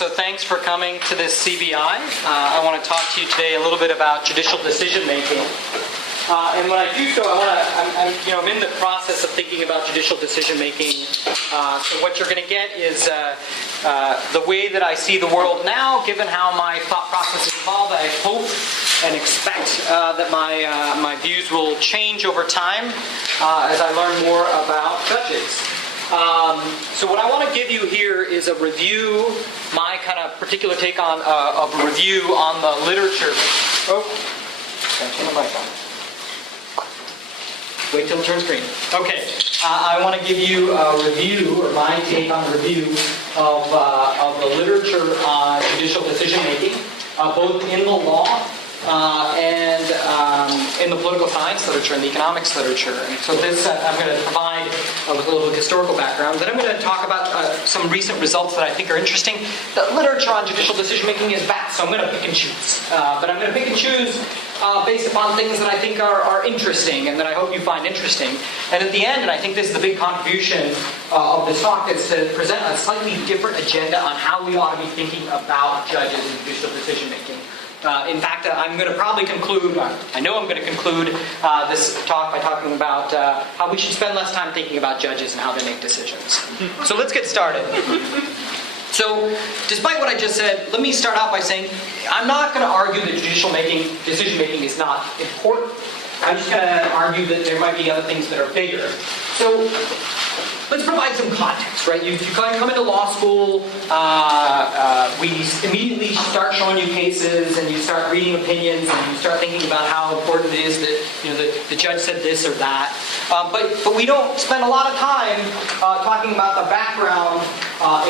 So thanks for coming to this CBI. I want to talk to you today a little bit about judicial decision-making. And when I do so, I'm in the process of thinking about judicial decision-making. So what you're going to get is the way that I see the world now, given how my thought process has evolved. I hope and expect that my views will change over time as I learn more about judges. So what I want to give you here is a review, my kind of particular take on of a review on the literature. Oh, turn the mic on. Wait till it turns green. Okay, I want to give you a review, or my take on a review of the literature on judicial decision-making, both in the law and in the political science literature and the economics literature. And so this, I'm going to provide with a little historical background. Then I'm going to talk about some recent results that I think are interesting. The literature on judicial decision-making is vast, so I'm going to pick and choose. But I'm going to pick and choose based upon things that I think are interesting and that I hope you find interesting. And at the end, and I think this is the big contribution of this talk, is to present a slightly different agenda on how we ought to be thinking about judges in judicial decision-making. In fact, I'm going to probably conclude, I know I'm going to conclude this talk by talking about how we should spend less time thinking about judges and how they make decisions. So let's get started. So, despite what I just said, let me start out by saying I'm not going to argue that decision-making is not important. I'm just going to argue that there might be other things that are bigger. So, let's provide some context, right? You come into law school, we immediately start showing you cases, and you start reading opinions, and you start thinking about how important it is that the judge said this or that. But we don't spend a lot of time talking about the background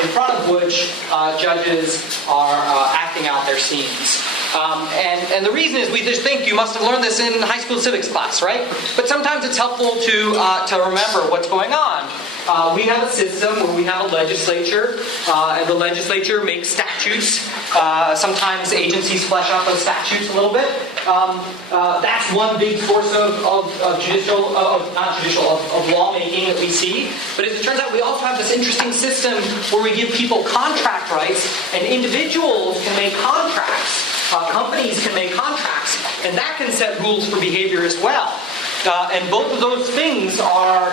in front of which judges are acting out their scenes. And the reason is we just think you must have learned this in high school civics class, right? But sometimes it's helpful to remember what's going on. We have a system where we have a legislature, and the legislature makes statutes. Sometimes agencies flesh out those statutes a little bit. That's one big source of lawmaking that we see. But as it turns out, we also have this interesting system where we give people contract rights, and individuals can make contracts. Companies can make contracts, and that can set rules for behavior as well. And both of those things are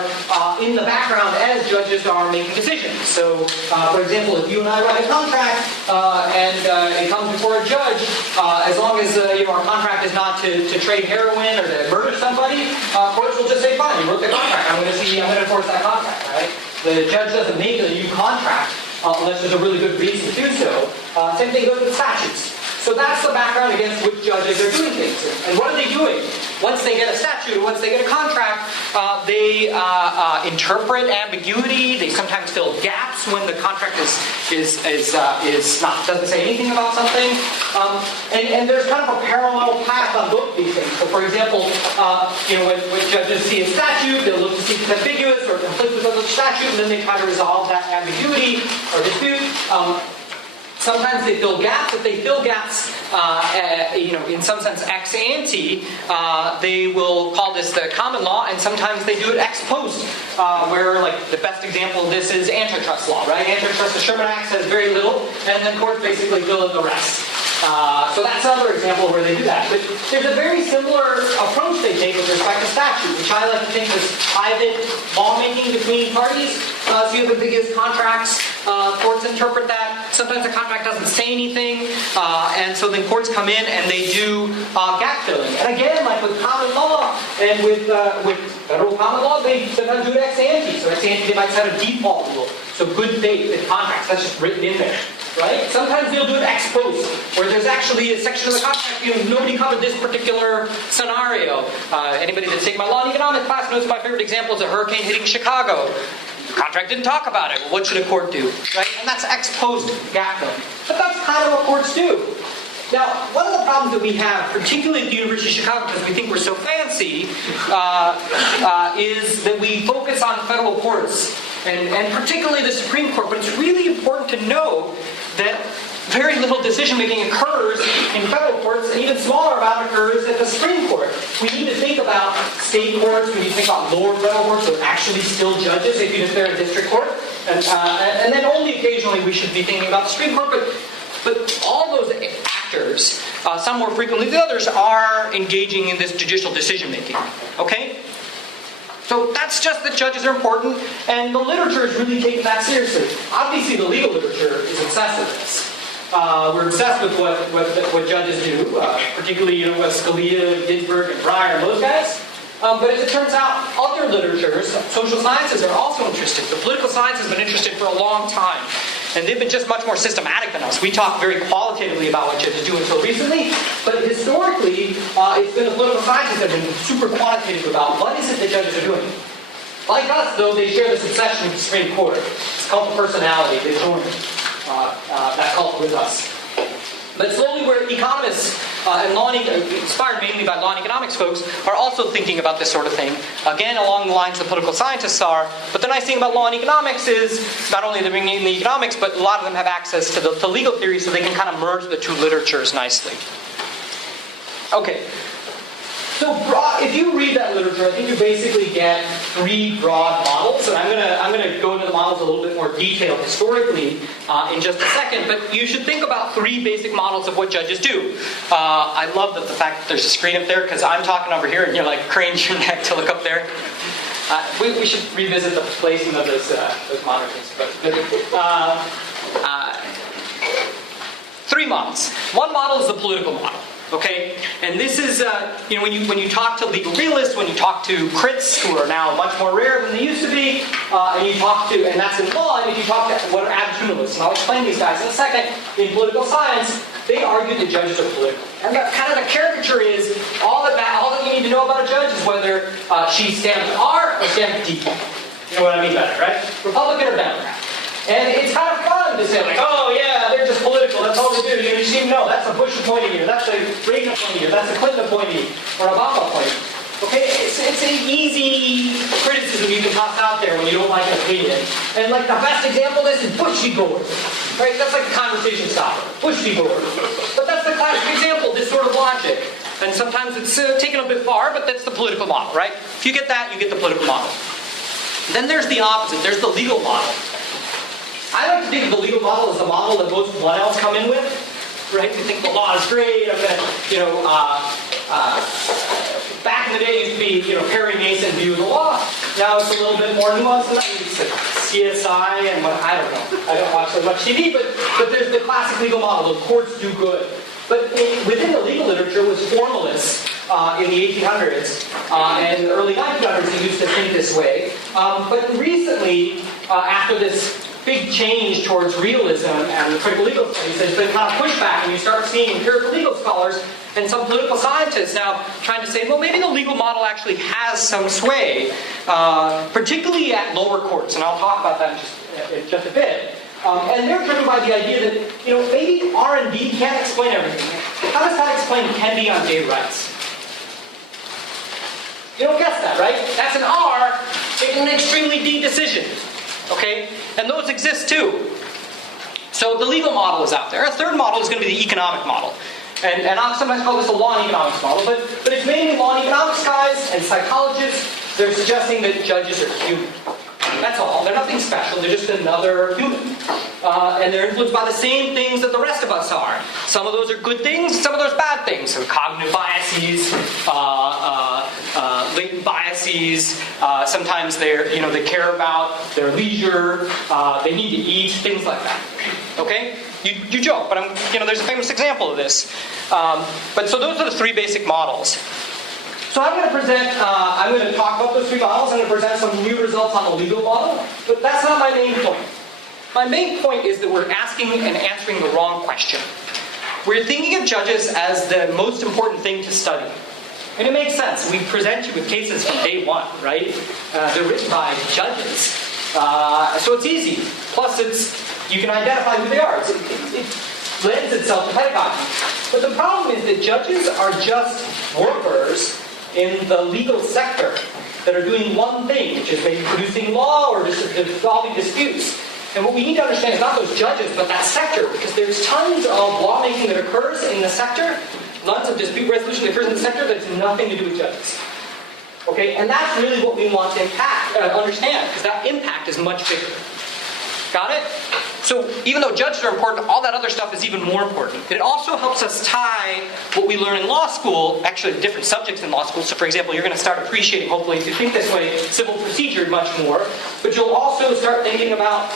in the background as judges are making decisions. So, for example, if you and I write a contract and it comes before a judge, as long as our contract is not to trade heroin or to murder somebody, courts will just say, "Fine, you wrote the contract. I'm going to enforce that contract." Right? The judge doesn't make a new contract unless there's a really good reason to do so. Same thing goes with statutes. So that's the background against which judges are doing things. And what are they doing? Once they get a statute, once they get a contract, they interpret ambiguity. They sometimes fill gaps when the contract doesn't say anything about something. And there's kind of a parallel path on both these things. So, for example, when judges see a statute, they'll look to see if it's ambiguous or conflicts with other statute, and then they try to resolve that ambiguity or dispute. Sometimes they fill gaps. If they fill gaps, in some sense ex ante, they will call this the common law, and sometimes they do it ex post, where, like, the best example of this is antitrust law, right? Antitrust, the Sherman Act says very little, and then courts basically fill in the rest. So that's another example where they do that. But there's a very similar approach they take with respect to statute, which I like to think is private lawmaking between parties. So you have ambiguous contracts. Courts interpret that. Sometimes the contract doesn't say anything, and so then courts come in and they do gap filling. And again, like with common law and with federal common law, they sometimes do it ex ante. So ex ante, they might set a default rule. So good faith in contracts, that's just written in there. Right? Sometimes they'll do it ex post, where there's actually a section of the contract, nobody covered this particular scenario. Anybody that's taken my law and economics class knows my favorite example is a hurricane hitting Chicago. The contract didn't talk about it. Well, what should a court do? Right? And that's ex post gap filling. But that's kind of what courts do. Now, one of the problems that we have, particularly at the University of Chicago, because we think we're so fancy, is that we focus on federal courts, and particularly the Supreme Court. But it's really important to know that very little decision-making occurs in federal courts, and even smaller amount occurs at the Supreme Court. We need to think about state courts, we need to think about lower federal courts that are actually still judges, even if they're a district court. And then only occasionally we should be thinking about the Supreme Court, but all those actors, some more frequently than others, are engaging in this judicial decision-making. Okay? So that's just that judges are important, and the literature is really taking that seriously. Obviously, the legal literature is obsessed with this. We're obsessed with what judges do, particularly what Scalia, Ginsburg, and Breyer, and those guys. But as it turns out, other literatures, social sciences, are also interested. The political science has been interested for a long time. And they've been just much more systematic than us. We talk very qualitatively about what judges do until recently, but historically, it's been the political sciences that have been super quantitative about what is it that judges are doing. Like us, though, they share this obsession with the Supreme Court. It's cult of personality. They join that cult with us. But slowly, where economists and law, inspired mainly by law and economics folks, are also thinking about this sort of thing. Again, along the lines the political scientists are. But the nice thing about law and economics is not only they're bringing in the economics, but a lot of them have access to legal theory, so they can kind of merge the two literatures nicely. Okay. So if you read that literature, I think you basically get three broad models, and I'm gonna go into the models a little bit more detail historically in just a second. But you should think about three basic models of what judges do. I love the fact that there's a screen up there because I'm talking over here and you're like craning your neck to look up there. We should revisit the placing of those monitors. Three models. One model is the political model. Okay, and this is when you talk to legal realists, when you talk to crits who are now much more rare than they used to be, and that's in law. And if you talk to what are attitudinalists, and I'll explain these guys in a second. In political science, they argue that judges are political, and that kind of the caricature is all that you need to know about a judge is whether she stamps R or stamps D. You know what I mean by that, right? Republican or Democrat. And it's kind of fun to say, like, oh yeah, they're just political, that's all they do. You just even know, that's a Bush appointee here, that's a Reagan appointee here, that's a Clinton appointee, or Obama appointee. Okay, it's an easy criticism you can toss out there when you don't like an opinion. And like the best example of this is Bush v. Gore. Right, that's like the conversation stopper. Bush v. Gore. But that's the classic example, this sort of logic. And sometimes it's taken a bit far, but that's the political model, right? If you get that, you get the political model. Then there's the opposite, there's the legal model. I like to think of the legal model as the model that most 1Ls come in with, right? You think the law is great. I'm going to, back in the day, it used to be, Perry Mason view of the law. Now it's a little bit more nuanced than that. It's like CSI and I don't know. I don't watch so much TV, but there's the classic legal model. The courts do good. But within the legal literature was formalists in the 1800s and the early 1900s who used to think this way. But recently, after this big change towards realism and the critical legal studies, there's been kind of pushback, and you start seeing empirical legal scholars and some political scientists now trying to say, well, maybe the legal model actually has some sway, particularly at lower courts, and I'll talk about that in just a bit. And they're driven by the idea that, maybe R&D can't explain everything. How does that explain Kennedy on gay rights? You don't guess that, right? That's an R in an extremely D decision. Okay? And those exist too. So the legal model is out there. A third model is going to be the economic model. And I'll sometimes call this a law and economics model, but it's mainly law and economics guys and psychologists. They're suggesting that judges are human. That's all. They're nothing special. They're just another human. And they're influenced by the same things that the rest of us are. Some of those are good things, some of those bad things. So cognitive biases, latent biases. Sometimes they care about their leisure. They need to eat, things like that. Okay? You joke, but there's a famous example of this. But so those are the three basic models. So I'm going to talk about those three models. I'm going to present some new results on the legal model. But that's not my main point. My main point is that we're asking and answering the wrong question. We're thinking of judges as the most important thing to study. And it makes sense. We present you with cases from day one, right? They're written by judges. So it's easy. Plus, you can identify who they are. It lends itself to pedagogy. But the problem is that judges are just workers in the legal sector that are doing one thing, which is maybe producing law or resolving disputes. And what we need to understand is not those judges, but that sector, because they're there's tons of lawmaking that occurs in the sector, lots of dispute resolution that occurs in the sector that's nothing to do with judges. Okay, and that's really what we want to understand, because that impact is much bigger. Got it? So even though judges are important, all that other stuff is even more important. It also helps us tie what we learn in law school, actually different subjects in law school. So for example, you're going to start appreciating, hopefully if you think this way, civil procedure much more. But you'll also start thinking about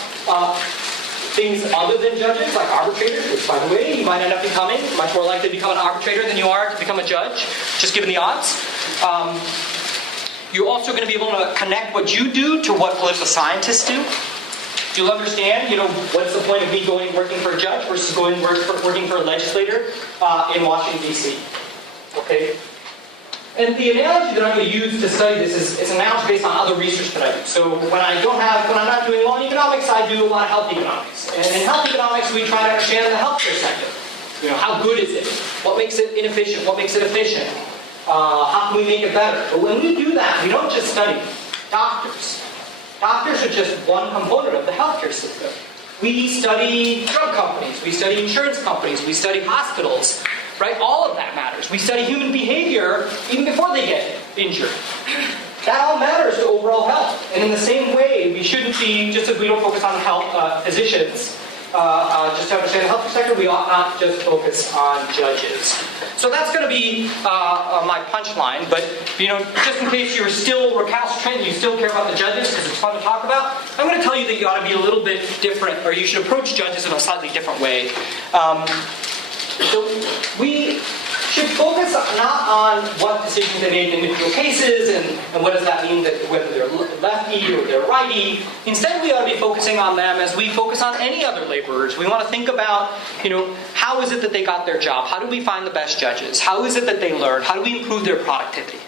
things other than judges, like arbitrators, which by the way, you might end up becoming much more likely to become an arbitrator than you are to become a judge, just given the odds. You're also going to be able to connect what you do to what political scientists do. You'll understand, what's the point of me working for a judge versus working for a legislator in Washington, D.C. Okay? And the analogy that I'm going to use to study this is an analogy based on other research that I do. So when I'm not doing law and economics, I do a lot of health economics. And in health economics, we try to understand the healthcare sector. How good is it? What makes it inefficient? What makes it efficient? How can we make it better? But when we do that, we don't just study doctors. Doctors are just one component of the healthcare system. We study drug companies, we study insurance companies, we study hospitals, right? All of that matters. We study human behavior even before they get injured. That all matters to overall health. And in the same way, we shouldn't be, just as we don't focus on health physicians, just to understand the healthcare sector, we ought not just focus on judges. So that's going to be my punchline, but just in case you're still recalcitrant and you still care about the judges because it's fun to talk about, I'm going to tell you that you ought to be a little bit different, or you should approach judges in a slightly different way. So we should focus not on what decisions they made in individual cases and what does that mean, that whether they're lefty or they're righty. Instead, we ought to be focusing on them as we focus on any other laborers. We want to think about, how is it that they got their job? How do we find the best judges? How is it that they learn? How do we improve their productivity?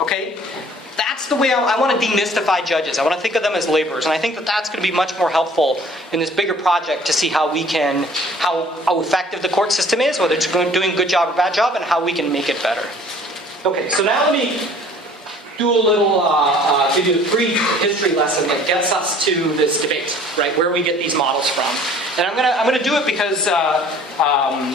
Okay? That's the way I want to demystify judges. I want to think of them as laborers. And I think that that's going to be much more helpful in this bigger project to see how effective the court system is, whether it's doing a good job or bad job, and how we can make it better. Okay, so now let me do a little, give you a brief history lesson that gets us to this debate, right? Where we get these models from. And I'm gonna do it because I'm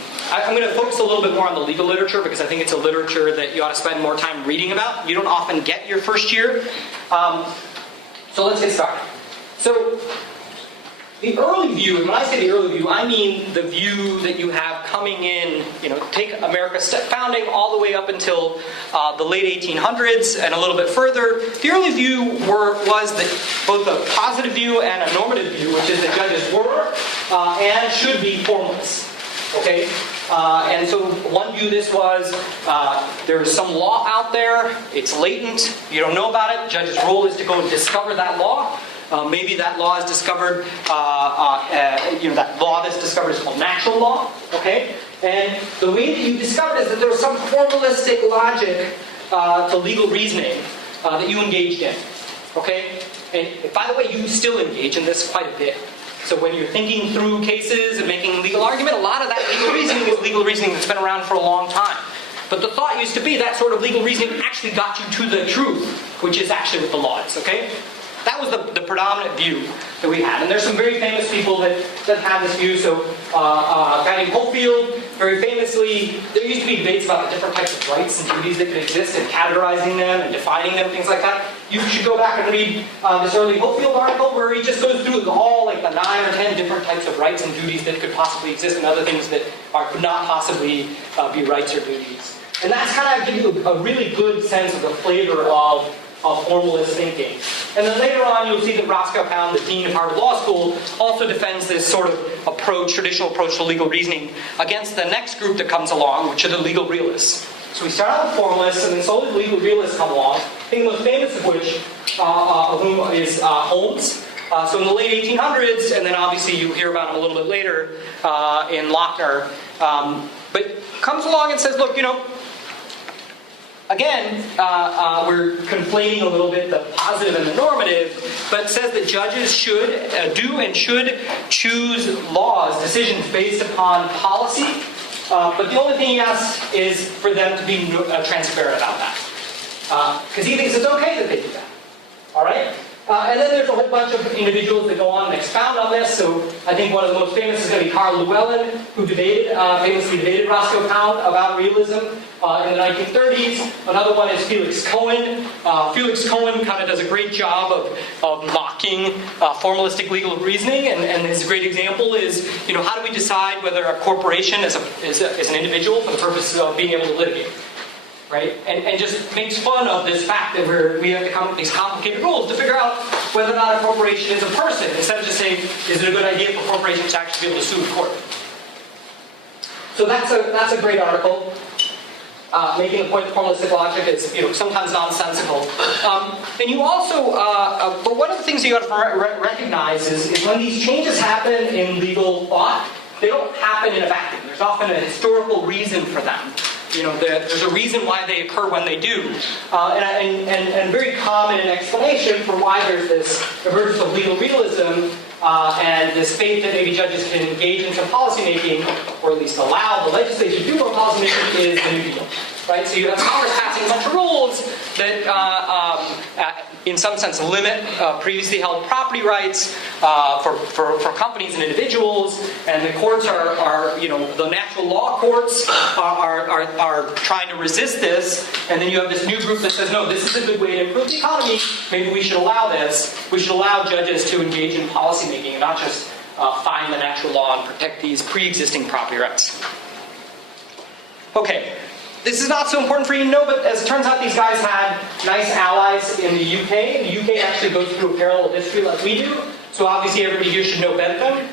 going to focus a little bit more on the legal literature because I think it's a literature that you ought to spend more time reading about. You don't often get your first year. So let's get started. So the early view, and when I say the early view, I mean the view that you have coming in, take America's founding all the way up until the late 1800s and a little bit further. The early view was that both a positive view and a normative view, which is that judges were and should be formalists. Okay? And so one view this was, there is some law out there, it's latent, you don't know about it, the judge's role is to go and discover that law. Maybe that law is discovered, that law that's discovered is called natural law, okay? And the way that you discovered is that there was some formalistic logic to legal reasoning that you engaged in, okay? And by the way, you still engage in this quite a bit. So when you're thinking through cases and making legal argument, a lot of that legal reasoning is legal reasoning that's been around for a long time. But the thought used to be that sort of legal reasoning actually got you to the truth, which is actually what the law is, okay? That was the predominant view that we had. And there's some very famous people that have this view. So a guy named Hopefield, very famously, there used to be debates about the different types of rights and duties that could exist and categorizing them and defining them, things like that. You should go back and read this early Hopefield article where he just goes through all like the 9 or 10 different types of rights and duties that could possibly exist and other things that could not possibly be rights or duties. And that's kind of give you a really good sense of the flavor of formalist thinking. And then later on, you'll see that Roscoe Pound, the dean of Harvard Law School, also defends this sort of approach, traditional approach to legal reasoning, against the next group that comes along, which are the legal realists. So we start out with formalists, and then slowly the legal realists come along. I think the most famous of which, of whom is Holmes. So in the late 1800s, and then obviously you hear about him a little bit later in Lochner, but comes along and says, look, again, we're conflating a little bit the positive and the normative, but says that judges should do and should choose laws, decisions based upon policy. But the only thing he asks is for them to be transparent about that. Because he thinks it's okay that they do that. All right? And then there's a whole bunch of individuals that go on and expound on this. So I think one of the most famous is going to be Carl Llewellyn, who famously debated Roscoe Pound about realism in the 1930s. Another one is Felix Cohen. Felix Cohen kind of does a great job of mocking formalistic legal reasoning, and his great example is, how do we decide whether a corporation is an individual for the purpose of being able to litigate? Right? And just makes fun of this fact that we have to come up with these complicated rules to figure out whether or not a corporation is a person, instead of just saying, is it a good idea for corporations to actually be able to sue the court? So that's a great article, making the point that formalistic logic is sometimes nonsensical. And you also, but one of the things you have to recognize is when these changes happen in legal thought, they don't happen in a vacuum. There's often a historical reason for them. There's a reason why they occur when they do. And very common an explanation for why there's this emergence of legal realism and this faith that maybe judges can engage in some policymaking, or at least allow the legislature to do more policymaking, is the New Deal. Right? So you have Congress passing a bunch of rules that, in some sense, limit previously held property rights for companies and individuals, and the courts are the natural law courts are trying to resist this, and then you have this new group that says, no, this is a good way to improve the economy, maybe we should allow this. We should allow judges to engage in policymaking and not just find the natural law and protect these pre-existing property rights. Okay. This is not so important for you to know, but as it turns out, these guys had nice allies in the UK. The UK actually goes through a parallel history like we do, so obviously everybody here should know Bentham.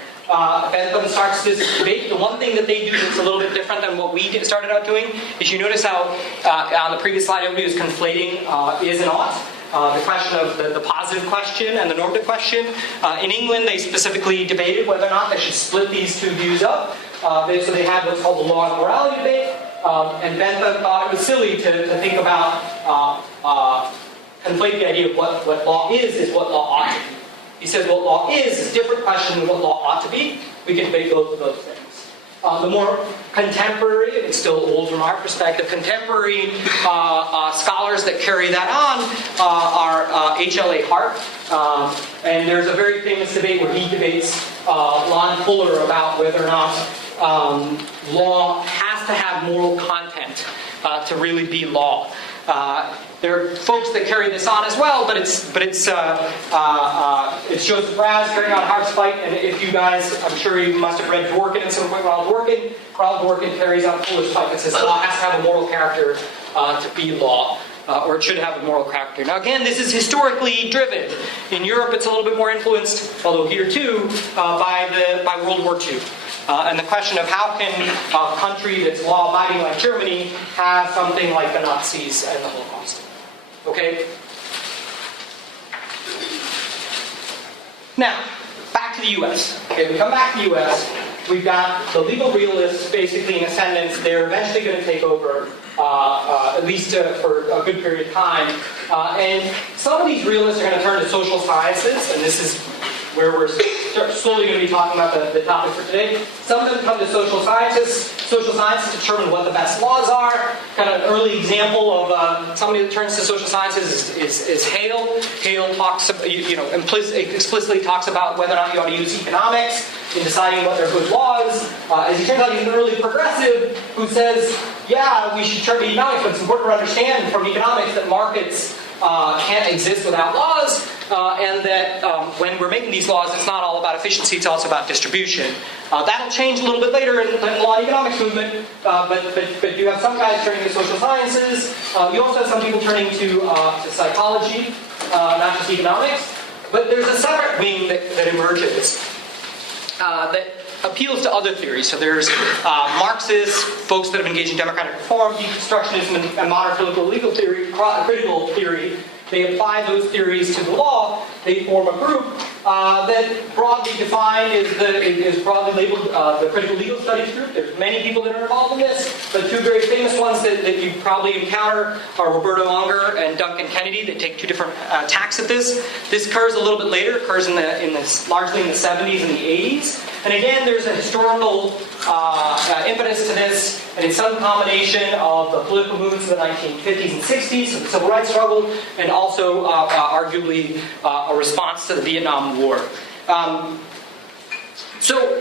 Bentham starts this debate. The one thing that they do that's a little bit different than what we started out doing is, you notice how on the previous slide everybody was conflating is and ought. The question of the positive question and the normative question. In England, they specifically debated whether or not they should split these two views up. So they had what's called the law and morality debate. And Bentham thought it was silly to think about conflate the idea of what law is what law ought to be. He said what law is a different question than what law ought to be. We can debate both of those things. The more contemporary, it's still old from our perspective, contemporary scholars that carry that on are H.L.A. Hart. And there's a very famous debate where he debates Lon Fuller about whether or not law has to have moral content to really be law. There are folks that carry this on as well, but it's Joseph Raz carrying on Hart's fight. And if you guys, I'm sure you must have read Dworkin at some point. Ronald Dworkin carries on Fuller's fight that says law has to have a moral character to be law. Or it should have a moral character. Now again, this is historically driven. In Europe, it's a little bit more influenced, although here too, by World War II. And the question of how can a country that's law-abiding like Germany have something like the Nazis and the Holocaust. Okay? Now, back to the U.S. Okay, we come back to the U.S. We've got the legal realists basically in ascendance. They're eventually going to take over, at least for a good period of time. And some of these realists are going to turn to social sciences, and this is where we're slowly going to be talking about the topic for today. Some of them come to social sciences. Social sciences determine what the best laws are. Kind of an early example of somebody that turns to social sciences is Hale. Hale talks, explicitly talks about whether or not you ought to use economics in deciding what are good laws. As he turns out, he's an early progressive who says, yeah, we should turn to economics, but it's important to understand from economics that markets can't exist without laws, and that when we're making these laws, it's not all about efficiency, it's also about distribution. That'll change a little bit later in the law economics movement, but you have some guys turning to social sciences. You also have some people turning to psychology, not just economics. But there's a separate wing that emerges that appeals to other theories. So there's Marxists, folks that have engaged in democratic reform, deconstructionism, and modern political legal theory, critical theory. They apply those theories to the law. They form a group that broadly defined is broadly labeled the critical legal studies group. There's many people that are involved in this, but two very famous ones that you probably encounter are Roberto Unger and Duncan Kennedy. That take two different tacks at this. This occurs a little bit later. Occurs largely in the 70s and the 80s. And again, there's a historical impetus to this, and it's some combination of the political movements of the 1950s and 60s, so the civil rights struggle, and also arguably a response to the Vietnam War. So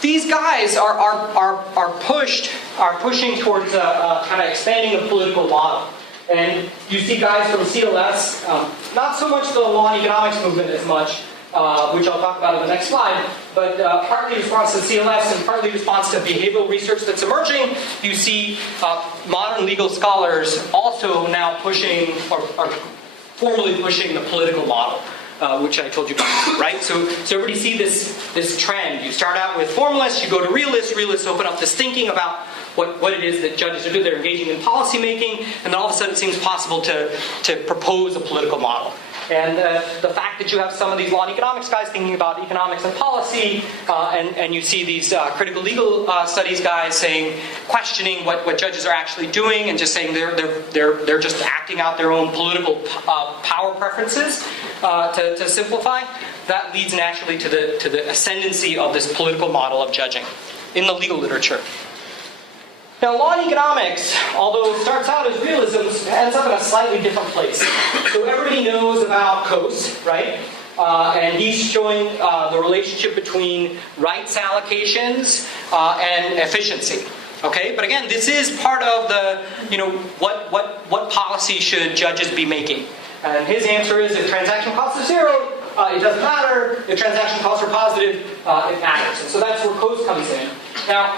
these guys are pushing towards kind of expanding the political model. And you see guys from CLS, not so much the law and economics movement as much, which I'll talk about in the next slide, but partly response to CLS and partly response to behavioral research that's emerging. You see modern legal scholars also now pushing, or formally pushing the political model. Which I told you about, right? So everybody see this trend. You start out with formalists, you go to realists. Realists open up this thinking about what it is that judges are doing. They're engaging in policy making, and then all of a sudden it seems possible to propose a political model. And the fact that you have some of these law and economics guys thinking about economics and policy, and you see these critical legal studies guys questioning what judges are actually doing, and just saying they're just acting out their own political power preferences. To simplify, that leads naturally to the ascendancy of this political model of judging in the legal literature. Now, law and economics, although it starts out as realism, ends up in a slightly different place. So everybody knows about Coase, right? And he's showing the relationship between rights allocations and efficiency. Okay, but again, this is part of the, what policy should judges be making? And his answer is, if transaction costs are zero, it doesn't matter. If transaction costs are positive, it matters. And so that's where Coase comes in. Now,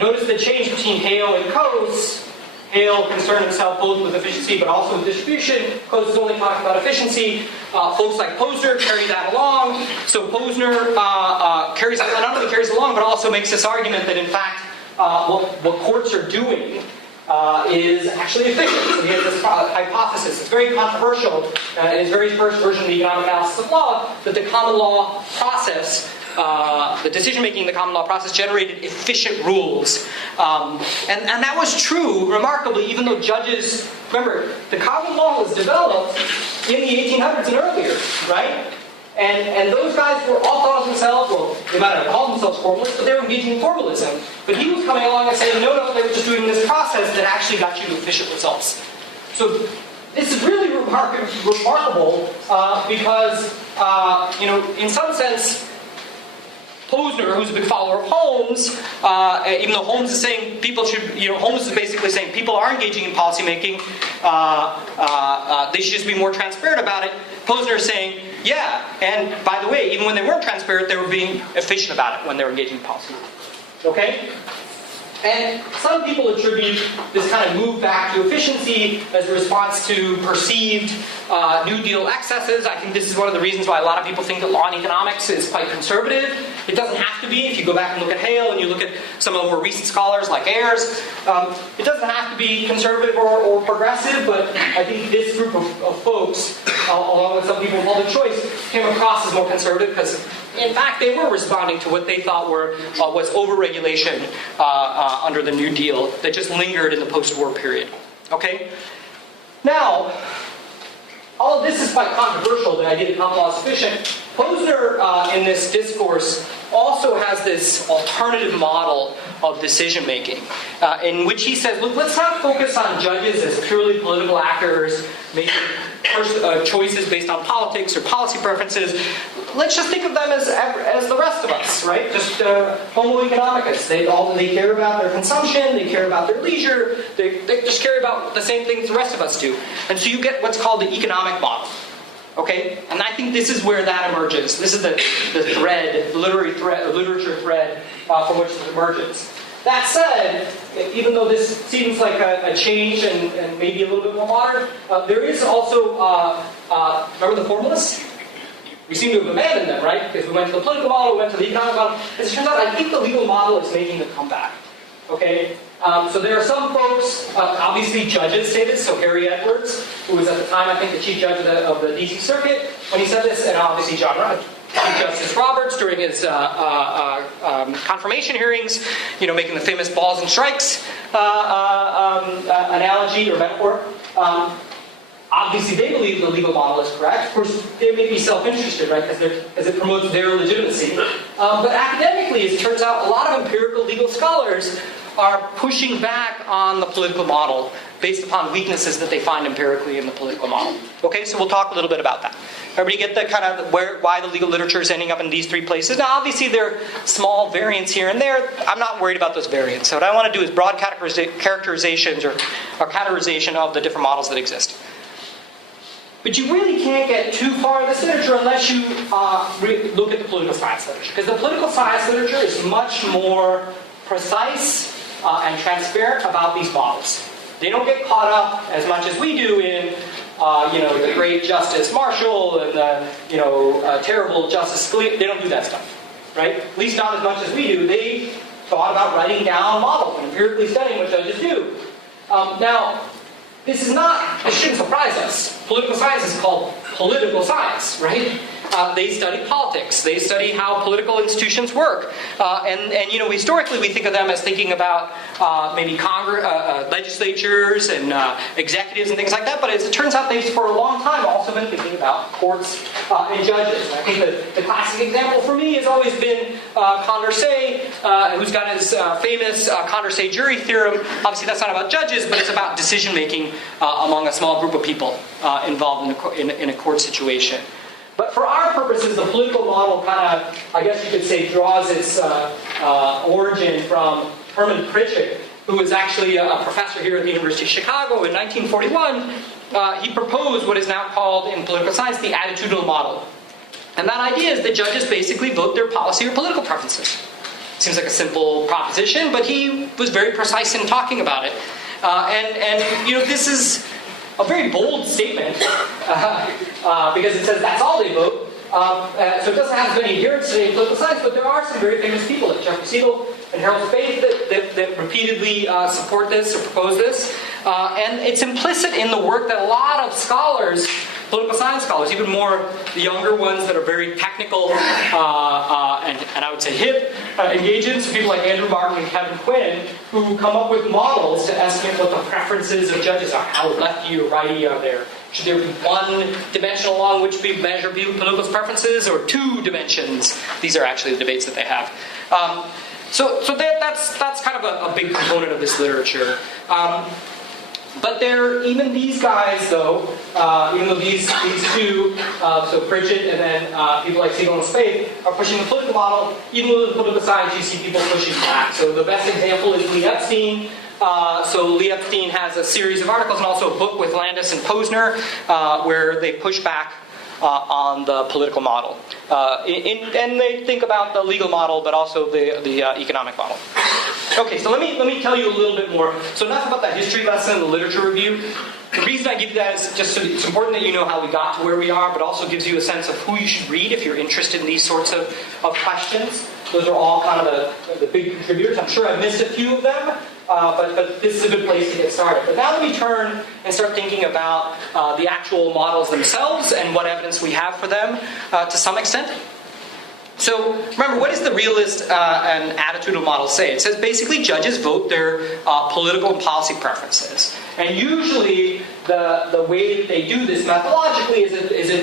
notice the change between Hale and Coase. Hale concerned himself both with efficiency but also with distribution. Coase is only talking about efficiency. Folks like Posner carry that along. So Posner not only carries it along, but also makes this argument that in fact what courts are doing is actually efficient. So he has this hypothesis. It's very controversial in his very first version of the economic analysis of law, that the common law process, the decision-making in the common law process generated efficient rules. And that was true, remarkably, even though judges, remember, the common law was developed in the 1800s and earlier, right? And those guys were all thought of themselves, well, they might have called themselves formalists, but they were engaging in formalism. But he was coming along and saying, no, they were just doing this process that actually got you to efficient results. So this is really remarkable because, in some sense, Posner, who's a big follower of Holmes, even though Holmes is saying people should, Holmes is basically saying people are engaging in policymaking, they should just be more transparent about it. Posner is saying, yeah, and by the way, even when they weren't transparent, they were being efficient about it when they were engaging in policy. Okay? And some people attribute this kind of move back to efficiency as a response to perceived New Deal excesses. I think this is one of the reasons why a lot of people think that law and economics is quite conservative. It doesn't have to be. If you go back and look at Hale and you look at some of the more recent scholars like Ayers, it doesn't have to be conservative or progressive, but I think this group of folks, along with some people of public choice, came across as more conservative because in fact, they were responding to what they thought was over-regulation under the New Deal that just lingered in the post-war period. Okay? Now, all of this is quite controversial, the idea that common law is sufficient. Posner, in this discourse, also has this alternative model of decision-making, in which he says, look, let's not focus on judges as purely political actors, making choices based on politics or policy preferences. Let's just think of them as the rest of us, right? Just homo economicus. They care about their consumption, they care about their leisure, they just care about the same things the rest of us do. And so you get what's called the economic model. Okay? And I think this is where that emerges. This is the thread, the literature thread from which it emerges. That said, even though this seems like a change and maybe a little bit more modern, there is also, remember the formalists? We seem to have abandoned them, right? Because we went to the political model, we went to the economic model. As it turns out, I think the legal model is making a comeback. Okay? So there are some folks, obviously judges say this, so Harry Edwards, who was at the time, I think, the Chief Judge of the D.C. Circuit, when he said this, and obviously Chief Justice Roberts during his confirmation hearings, making the famous balls and strikes analogy or metaphor. Obviously, they believe the legal model is correct. Of course, they may be self-interested, right, as it promotes their legitimacy. But academically, as it turns out, a lot of empirical legal scholars are pushing back on the political model based upon weaknesses that they find empirically in the political model. Okay, so we'll talk a little bit about that. Everybody get the kind of why the legal literature is ending up in these three places. Now, obviously, there are small variants here and there. I'm not worried about those variants. So what I want to do is broad characterizations or categorization of the different models that exist. But you really can't get too far in this literature unless you look at the political science literature. Because the political science literature is much more precise and transparent about these models. They don't get caught up as much as we do in, the great Justice Marshall and the, terrible Justice Scalia. They don't do that stuff, right? At least not as much as we do. They thought about writing down models and empirically studying what judges do. Now, this shouldn't surprise us. Political science is called political science, right? They study politics. They study how political institutions work. And historically we think of them as thinking about maybe legislatures and executives and things like that. But as it turns out, they've for a long time also been thinking about courts and judges. And I think the classic example for me has always been Condorcet, who's got his famous Condorcet jury theorem. Obviously that's not about judges, but it's about decision-making among a small group of people involved in a court situation. But for our purposes, the political model kind of, I guess you could say, draws its origin from Herman Pritchett, who was actually a professor here at the University of Chicago in 1941. He proposed what is now called in political science the attitudinal model. And that idea is that judges basically vote their policy or political preferences. Seems like a simple proposition, but he was very precise in talking about it. This is a very bold statement because it says that's all they vote. So it doesn't have as many adherents today in political science, but there are some very famous people like Jeffrey Siegel and Harold Spaeth that repeatedly support this or propose this. And it's implicit in the work that a lot of scholars, political science scholars, even more the younger ones that are very technical and I would say hip, engage in. So people like Andrew Martin and Kevin Quinn, who come up with models to estimate what the preferences of judges are. How lefty or righty are there? Should there be one dimension along which we measure political preferences, or two dimensions? These are actually the debates that they have. So that's kind of a big component of this literature. But even these guys, though, even though these two, so Pritchett and then people like Siegel and Spaeth, are pushing the political model, even with the political science, you see people pushing back. So the best example is Lee Epstein. So Lee Epstein has a series of articles and also a book with Landis and Posner where they push back on the political model. And they think about the legal model, but also the economic model. Okay, so let me tell you a little bit more. So enough about that history lesson, the literature review. The reason I give you that is just so it's important that you know how we got to where we are, but also gives you a sense of who you should read if you're interested in these sorts of questions. Those are all kind of the big contributors. I'm sure I've missed a few of them, but this is a good place to get started. But now let me turn and start thinking about the actual models themselves and what evidence we have for them to some extent. So remember, what does the realist and attitudinal model say? It says basically judges vote their political and policy preferences. And usually the way that they do this methodologically is a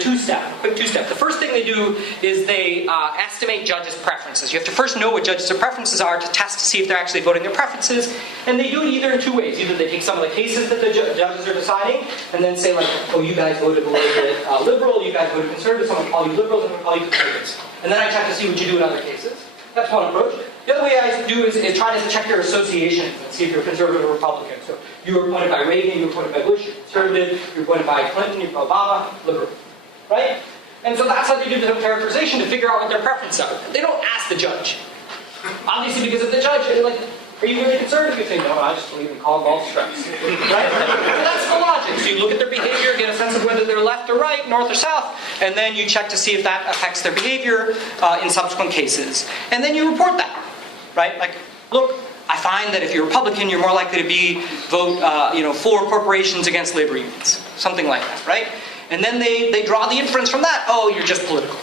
quick two-step. The first thing they do is they estimate judges' preferences. You have to first know what judges' preferences are to test to see if they're actually voting their preferences. And they do it either in two ways. Either they take some of the cases that the judges are deciding and then say like, oh, you guys voted a little bit liberal, you guys voted conservative, so I'm going to call you liberals, I'm going to call you conservatives. And then I check to see what you do in other cases. That's one approach. The other way I do is try to check your associations and see if you're conservative or Republican. So you were appointed by Reagan, you were appointed by Bush, you're conservative, you were appointed by Clinton, you're Obama, liberal. Right? And so that's how they do the characterization to figure out what their preferences are. They don't ask the judge. Obviously, because if the judge, they're like, are you really conservative? You say, no, I just believe in call golf strikes. Right? That's the logic. So you look at their behavior, get a sense of whether they're left or right, north or south, and then you check to see if that affects their behavior in subsequent cases. And then you report that. Right? Like, look, I find that if you're Republican, you're more likely to vote for corporations against labor unions. Something like that, right? And then they draw the inference from that, oh, you're just political.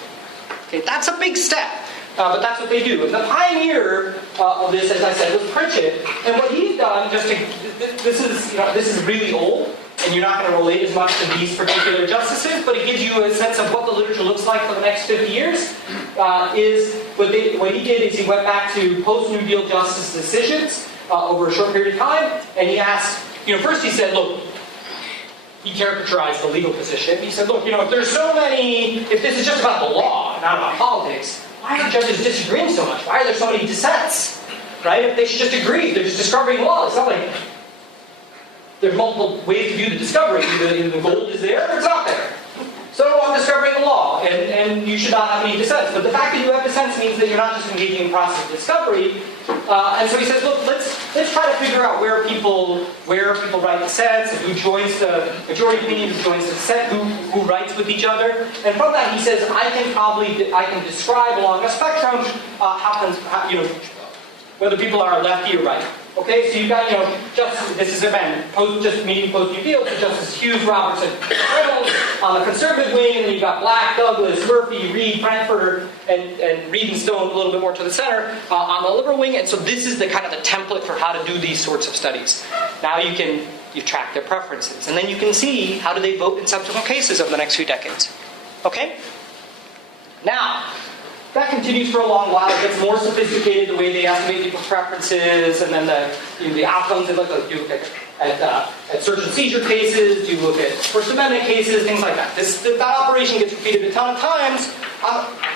Okay, that's a big step. But that's what they do. And the pioneer of this, as I said, was Pritchett. And what he's done, this is really old, and you're not going to relate as much to these particular justices, but it gives you a sense of what the literature looks like for the next 50 years, is what he did is he went back to post-New Deal justice decisions over a short period of time, and he asked, first he said, look, he caricaturized the legal position. He said, look, if there's so many, if this is just about the law, not about politics, why are judges disagreeing so much? Why are there so many dissents? Right? If they should just agree, they're just discovering law. It's not like there's multiple ways to view the discovery. Either the gold is there or it's not there. So I'm discovering the law, and you should not have any dissents. But the fact that you have dissents means that you're not just engaging in process of discovery. And so he says, look, let's try to figure out where people write dissents, who joins the majority opinion, who joins the dissent, who writes with each other. And from that, he says, I can describe along a spectrum whether people are lefty or right. Okay, so you've got, this is again, post-New Deal, so Justice Hughes, Robertson, Reynolds on the conservative wing, and then you've got Black, Douglas, Murphy, Reed, Frankfurter, and Reed and Stone a little bit more to the center on the liberal wing. And so this is the kind of the template for how to do these sorts of studies. Now you track their preferences, and then you can see how do they vote in subsequent cases over the next few decades. Okay? Now, that continues for a long while. It gets more sophisticated, the way they estimate people's preferences, and then the outcomes. They look at search and seizure cases. You look at First Amendment cases, things like that. That operation gets repeated a ton of times.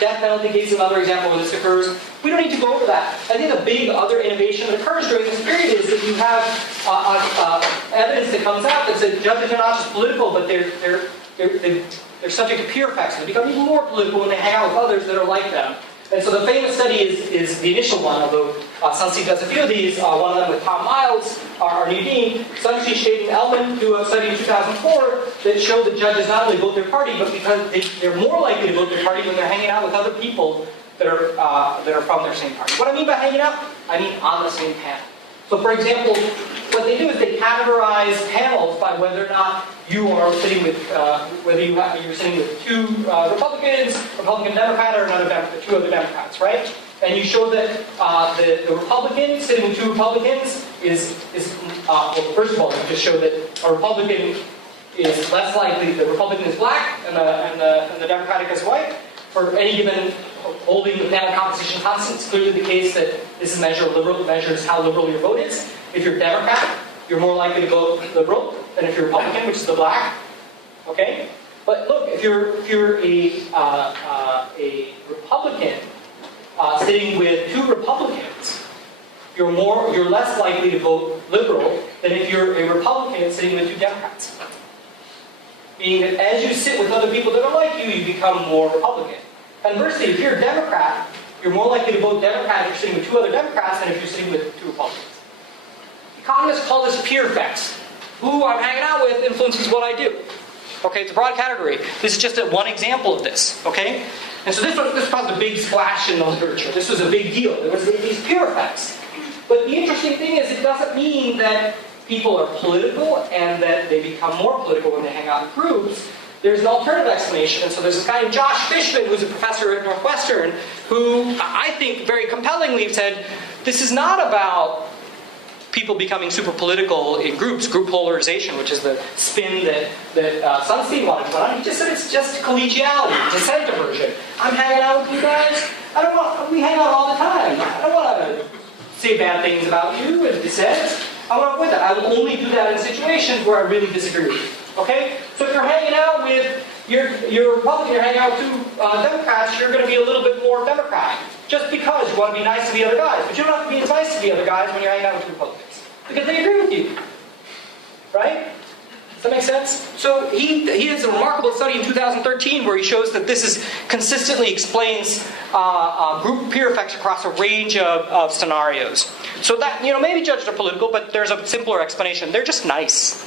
Death penalty case is another example where this occurs. We don't need to go over that. I think the big other innovation that occurs during this period is that you have evidence that comes out that says judges are not just political, but they're subject to peer effects. They become even more political when they hang out with others that are like them. And so the famous study is the initial one, although Sunsi does a few of these, one of them with Tom Miles, our new dean. Sunsi, Shade, and Elman do a study in 2004 that showed that judges not only vote their party, but because they're more likely to vote their party when they're hanging out with other people that are from their same party. What I mean by hanging out? I mean on the same panel. So for example, what they do is they categorize panels by whether or not you are sitting with, you're sitting with two Republicans, Republican Democrat, or two other Democrats, right? And you show that the Republican sitting with two Republicans well, first of all, you just show that a Republican is less likely, the Republican is black and the Democratic is white. For any given holding the panel composition constant, it's clearly the case that this is measures how liberal your vote is. If you're Democrat, you're more likely to vote liberal than if you're Republican, which is the black. Okay? But look, if you're a Republican sitting with two Republicans, you're less likely to vote liberal than if you're a Republican sitting with two Democrats. Meaning that as you sit with other people that are like you, you become more Republican. Conversely, if you're a Democrat, you're more likely to vote Democrat if you're sitting with two other Democrats than if you're sitting with two Republicans. Economists call this peer effects. Who I'm hanging out with influences what I do. Okay, it's a broad category. This is just one example of this. Okay? And so this caused a big splash in the literature. This was a big deal. There was these peer effects. But the interesting thing is it doesn't mean that people are political and that they become more political when they hang out in groups. There's an alternative explanation. And so there's this guy named Josh Fishman, who's a professor at Northwestern, who I think very compellingly said, this is not about people becoming super political in groups, group polarization, which is the spin that Sunstein wanted to put on. He just said it's just collegiality, dissent aversion. I'm hanging out with you guys. We hang out all the time. I don't want to say bad things about you and dissent. I want to avoid that. I will only do that in situations where I really disagree with you. Okay? So if you're hanging out with you're Republican, you're hanging out with two Democrats, you're going to be a little bit more Democratic. Just because you want to be nice to the other guys. But you don't have to be nice to the other guys when you're hanging out with Republicans. Because they agree with you. Right? Does that make sense? So he has a remarkable study in 2013 where he shows that this consistently explains group peer effects across a range of scenarios. So that, maybe judges are political, but there's a simpler explanation. They're just nice.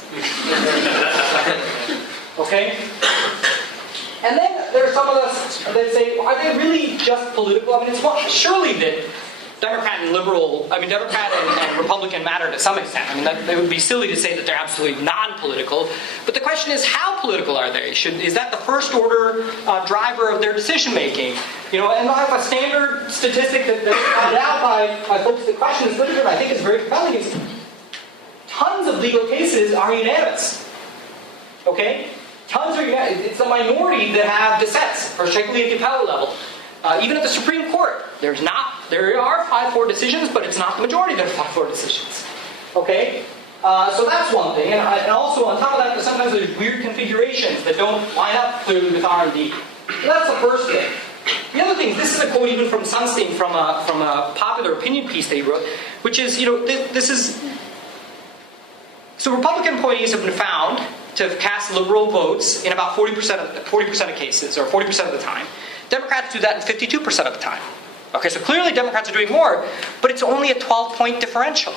Okay? And then there are some of us that say, are they really just political? I mean, it's surely that Democrat and Republican matter to some extent. I mean, it would be silly to say that they're absolutely non-political. But the question is, how political are they? Is that the first order driver of their decision making? And I have a standard statistic that's found out by folks that question this literature, and I think is very compelling. Is tons of legal cases are unanimous. Okay? It's a minority that have dissents, particularly at the appellate level. Even at the Supreme Court, there are 5-4 decisions, but it's not the majority that are 5-4 decisions. Okay? So that's one thing. And also on top of that, sometimes there's weird configurations that don't line up clearly with R&D. So that's the first thing. The other thing, this is a quote even from Sunstein from a popular opinion piece that he wrote, which is, this is... So Republican appointees have been found to have cast liberal votes in about 40% of cases, or 40% of the time. Democrats do that in 52% of the time. Okay, so clearly Democrats are doing more, but it's only a 12-point differential.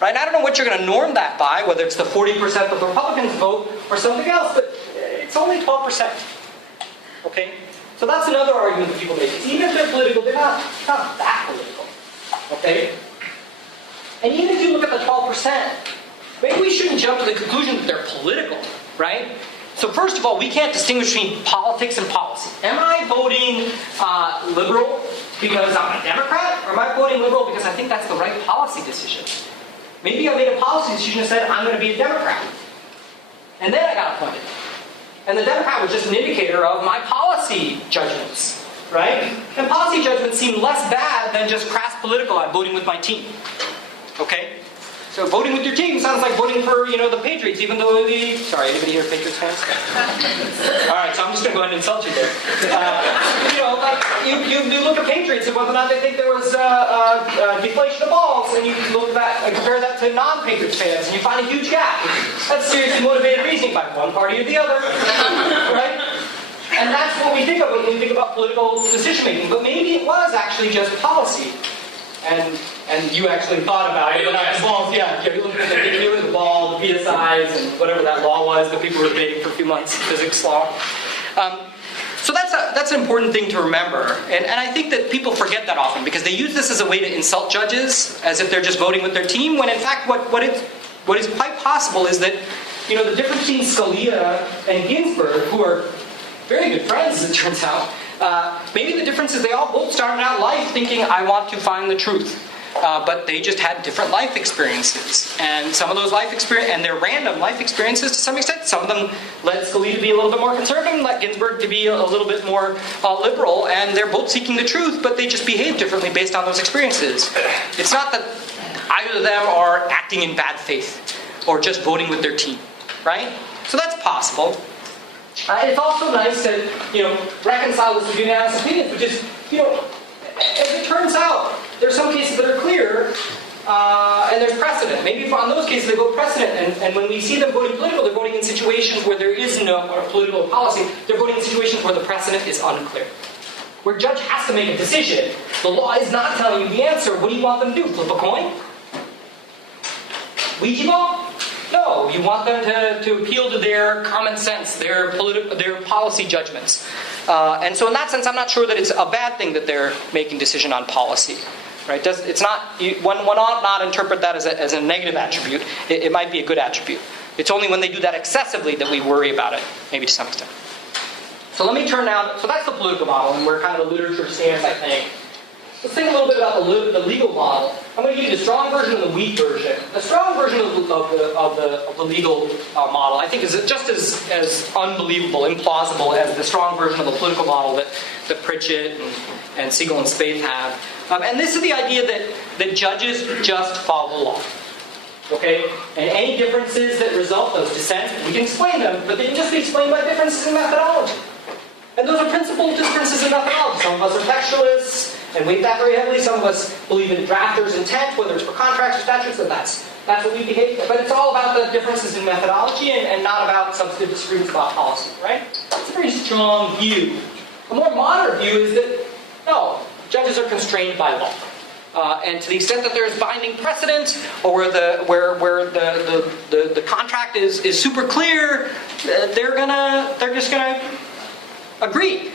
Right? And I don't know what you're going to norm that by, whether it's the 40% of the Republicans vote or something else, but it's only 12%. Okay? So that's another argument that people make. Even if they're political, they're not that political. Okay? And even if you look at the 12%, maybe we shouldn't jump to the conclusion that they're political, right? So first of all, we can't distinguish between politics and policy. Am I voting liberal because I'm a Democrat, or am I voting liberal because I think that's the right policy decision? Maybe I made a policy decision and said, I'm going to be a Democrat. And then I got appointed. And the Democrat was just an indicator of my policy judgments, right? And policy judgments seem less bad than just crass political, I'm voting with my team. Okay? So voting with your team sounds like voting for, the Patriots, even though sorry, anybody here Patriots fans? Alright, so I'm just going to go ahead and insult you there. You look at Patriots and whether or not they think there was deflation of balls, and you look at that and compare that to non-Patriots fans, and you find a huge gap. That's seriously motivated reasoning by one party or the other. Right? And that's what we think of when we think about political decision-making. But maybe it was actually just policy. And you actually thought about it. You looked at the ball, the PSIs, and whatever that law was that people were debating for a few months, physics law. So that's an important thing to remember. And I think that people forget that often because they use this as a way to insult judges, as if they're just voting with their team, when in fact what is quite possible is that, the difference between Scalia and Ginsburg, who are very good friends, as it turns out, maybe the difference is they all both started out life thinking, I want to find the truth. But they just had different life experiences. And some of those life experiences, and they're random life experiences to some extent. Some of them led Scalia to be a little bit more conservative, and led Ginsburg to be a little bit more liberal. And they're both seeking the truth, but they just behave differently based on those experiences. It's not that either of them are acting in bad faith or just voting with their team. Right? So that's possible. It's also nice to, reconcile this with unanimous opinions, which is, as it turns out, there's some cases that are clear, and there's precedent. Maybe on those cases they vote precedent, and when we see them voting political, they're voting in situations where there is no political policy. They're voting in situations where the precedent is unclear. Where a judge has to make a decision. The law is not telling you the answer. What do you want them to do? Flip a coin? Ouija ball? No, you want them to appeal to their common sense, their policy judgments. And so in that sense, I'm not sure that it's a bad thing that they're making decision on policy. Right? It's not, one ought not interpret that as a negative attribute. It might be a good attribute. It's only when they do that excessively that we worry about it, maybe to some extent. So let me turn now, so that's the political model, and where kind of the literature stands, I think. Let's think a little bit about the legal model. I'm going to give you the strong version and the weak version. The strong version of the legal model, I think, is just as unbelievable, implausible as the strong version of the political model that Pritchett and Siegel and Spaeth have. And this is the idea that judges just follow the law. Okay? And any differences that result, those dissents, we can explain them, but they can just be explained by differences in methodology. And those are principal differences in methodology. Some of us are textualists and weight that very heavily. Some of us believe in drafters' intent, whether it's for contracts or statutes, and that's what we behave. But it's all about the differences in methodology and not about substantive disagreements about policy, right? It's a very strong view. A more modern view is that, no, judges are constrained by law. And to the extent that there's binding precedent, or where the contract is super clear, they're just gonna agree.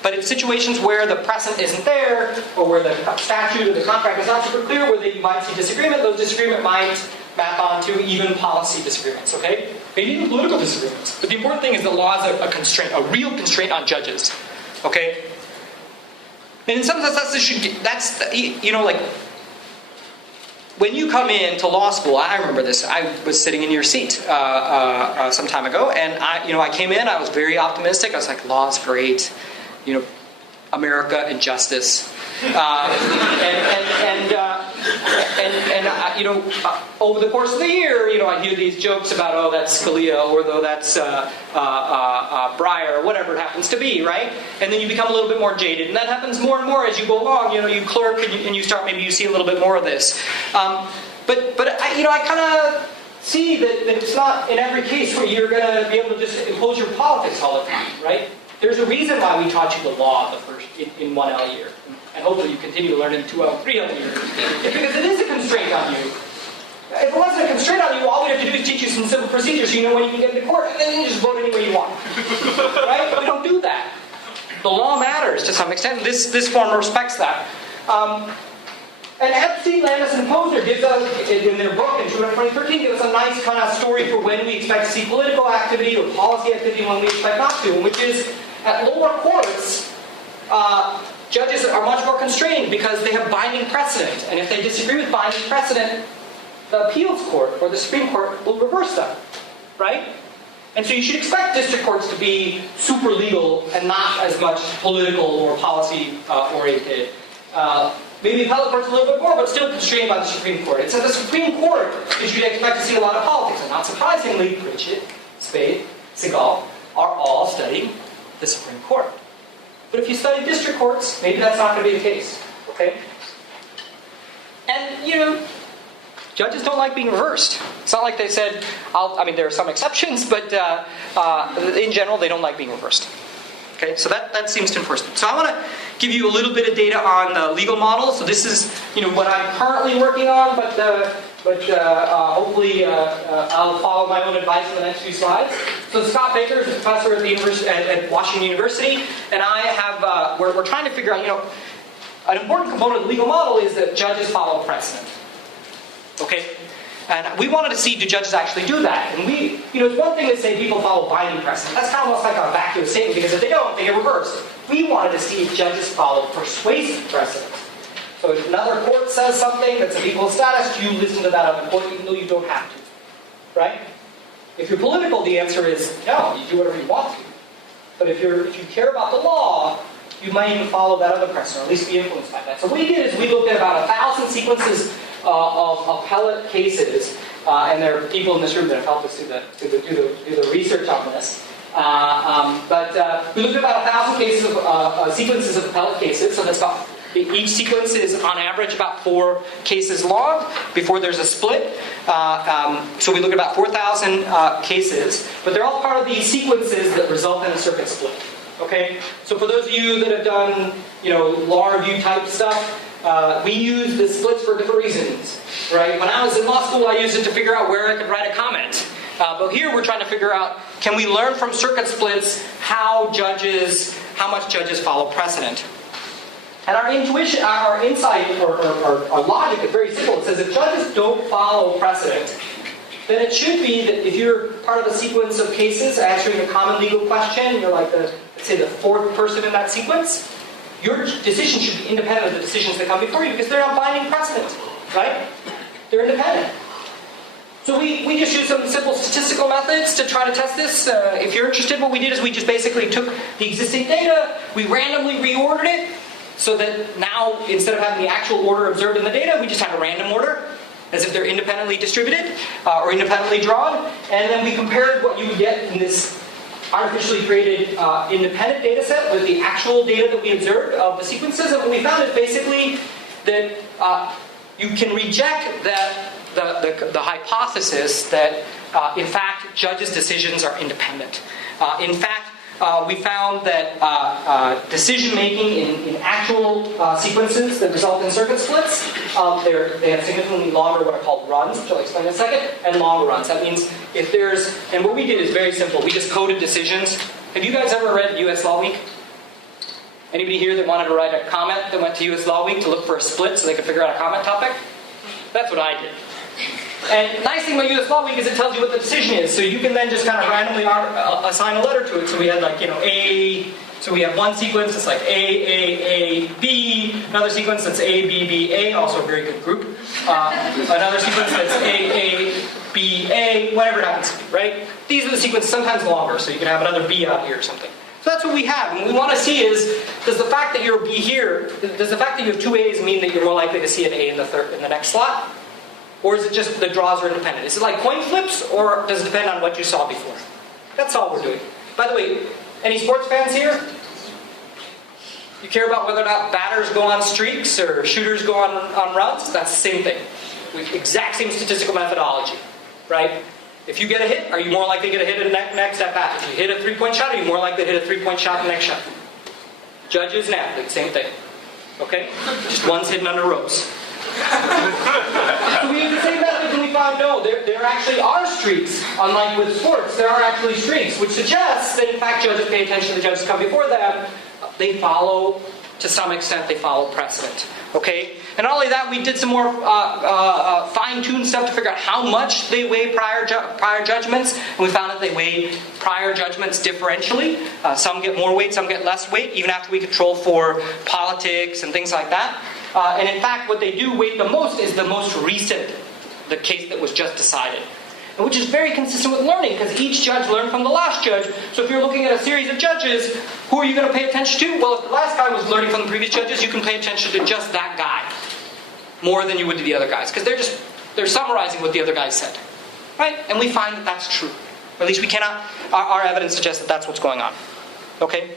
But in situations where the precedent isn't there, or where the statute or the contract is not super clear, where you might see disagreement, those disagreement might map onto even policy disagreements, okay? Maybe even political disagreements. But the important thing is that law is a constraint, a real constraint on judges, okay? And in some sense, when you come into law school, I remember this. I was sitting in your seat some time ago, and I came in. I was very optimistic. I was like, law's great, America and justice. Over the course of the year, I hear these jokes about, oh, that's Scalia, or though that's Breyer, or whatever it happens to be, right? And then you become a little bit more jaded, and that happens more and more as you go along. You clerk, and you start, maybe you see a little bit more of this. But I kind of see that it's not in every case where you're going to be able to just impose your politics all the time, right? There's a reason why we taught you the law in 1L year. And hopefully you continue to learn in 2L, 3L year. It's because it is a constraint on you. If it wasn't a constraint on you, all we have to do is teach you some simple procedures so you know when you can get into court, and then you just vote any way you want. Right? But we don't do that. The law matters to some extent, and this form respects that. And Epstein, Landis, and Posner gives us, in their book in 2013, give us a nice kind of story for when we expect to see political activity or policy activity and when we expect not to, which is at lower courts, judges are much more constrained because they have binding precedent. And if they disagree with binding precedent, the appeals court or the Supreme Court will reverse them, right? And so you should expect district courts to be super legal and not as much political or policy oriented. Maybe appellate courts a little bit more, but still constrained by the Supreme Court. It's at the Supreme Court that you'd expect to see a lot of politics. And not surprisingly, Pritchett, Spade, Seagal are all studying the Supreme Court. But if you study district courts, maybe that's not going to be the case. Okay? And, judges don't like being reversed. It's not like they said, there are some exceptions, but in general, they don't like being reversed. Okay, so that seems to enforce them. So I want to give you a little bit of data on the legal model. So this is, what I'm currently working on, but hopefully I'll follow my own advice in the next few slides. So Scott Baker is a professor at Washington University, and I have we're trying to figure out, an important component of the legal model is that judges follow precedent. Okay. And we wanted to see, do judges actually do that? And it's one thing to say people follow binding precedent. That's kind of almost like a vacuous statement, because if they don't, they get reversed. We wanted to see if judges follow persuasive precedent. So if another court says something that's of equal status, you listen to that other court, even though you don't have to. Right? If you're political, the answer is no, you do whatever you want to. But if you care about the law, you might even follow that other precedent, or at least be influenced by that. So what we did is we looked at about 1,000 sequences of appellate cases, and there are people in this room that have helped us do the research on this. But we looked at about 1,000 cases of sequences of appellate cases. So that's about, each sequence is on average about 4 cases long before there's a split. So we look at about 4,000 cases, but they're all part of these sequences that result in a circuit split. Okay, so for those of you that have done, law review type stuff, we use the splits for different reasons, right? When I was in law school, I used it to figure out where I could write a comment. But here we're trying to figure out, can we learn from circuit splits how much judges follow precedent? And our intuition, our insight, or our logic is very simple. It says if judges don't follow precedent, then it should be that if you're part of a sequence of cases answering a common legal question, you're like let's say the 4th person in that sequence, your decision should be independent of the decisions that come before you because they're not binding precedent, right? They're independent. So we just used some simple statistical methods to try to test this. If you're interested, what we did is we just basically took the existing data, we randomly reordered it, so that now instead of having the actual order observed in the data, we just have a random order, as if they're independently distributed or independently drawn. And then we compared what you would get in this artificially created independent data set with the actual data that we observed of the sequences. And what we found is basically that you can reject that the hypothesis that in fact judges' decisions are independent. In fact, we found that decision-making in actual sequences that result in circuit splits, they have significantly longer what are called runs, which I'll explain in a second, and longer runs. That means if there's, and what we did is very simple. We just coded decisions. Have you guys ever read US Law Week? Anybody here that wanted to write a comment that went to US Law Week to look for a split so they could figure out a comment topic? That's what I did. And the nice thing about US Law Week is it tells you what the decision is, so you can then just kind of randomly assign a letter to it. So we had like, A, so we have one sequence that's like A, B, another sequence that's A, B, B, A, also a very good group. another sequence that's A, B, A, whatever it happens to be, right? These are the sequences, sometimes longer, so you can have another B out here or something. So that's what we have. And what we want to see is, does the fact that you're a B here, does the fact that you have two A's mean that you're more likely to see an A in the next slot? Or is it just the draws are independent? Is it like coin flips, or does it depend on what you saw before? That's all we're doing. By the way, any sports fans here? You care about whether or not batters go on streaks or shooters go on runs? That's the same thing. Exact same statistical methodology, right? If you get a hit, are you more likely to get a hit in the next at bat? If you hit a three-point shot, are you more likely to hit a three-point shot in the next shot? Judges and athletes, same thing. Okay? Just one's hidden under ropes. So we use the same methods and we found no, there actually are streaks. Unlike with sports, there are actually streaks, which suggests that in fact judges pay attention to the judges come before them. They follow, to some extent, they follow precedent. Okay? And not only that, we did some more fine-tuned stuff to figure out how much they weigh prior judgments. And we found that they weigh prior judgments differentially. Some get more weight, some get less weight, even after we control for politics and things like that. And in fact, what they do weight the most is the most recent, the case that was just decided. And which is very consistent with learning, because each judge learned from the last judge. So if you're looking at a series of judges, who are you going to pay attention to? Well, if the last guy was learning from the previous judges, you can pay attention to just that guy more than you would to the other guys, because they're summarizing what the other guys said, right? And we find that that's true. Or at least we cannot. Our evidence suggests that that's what's going on. Okay.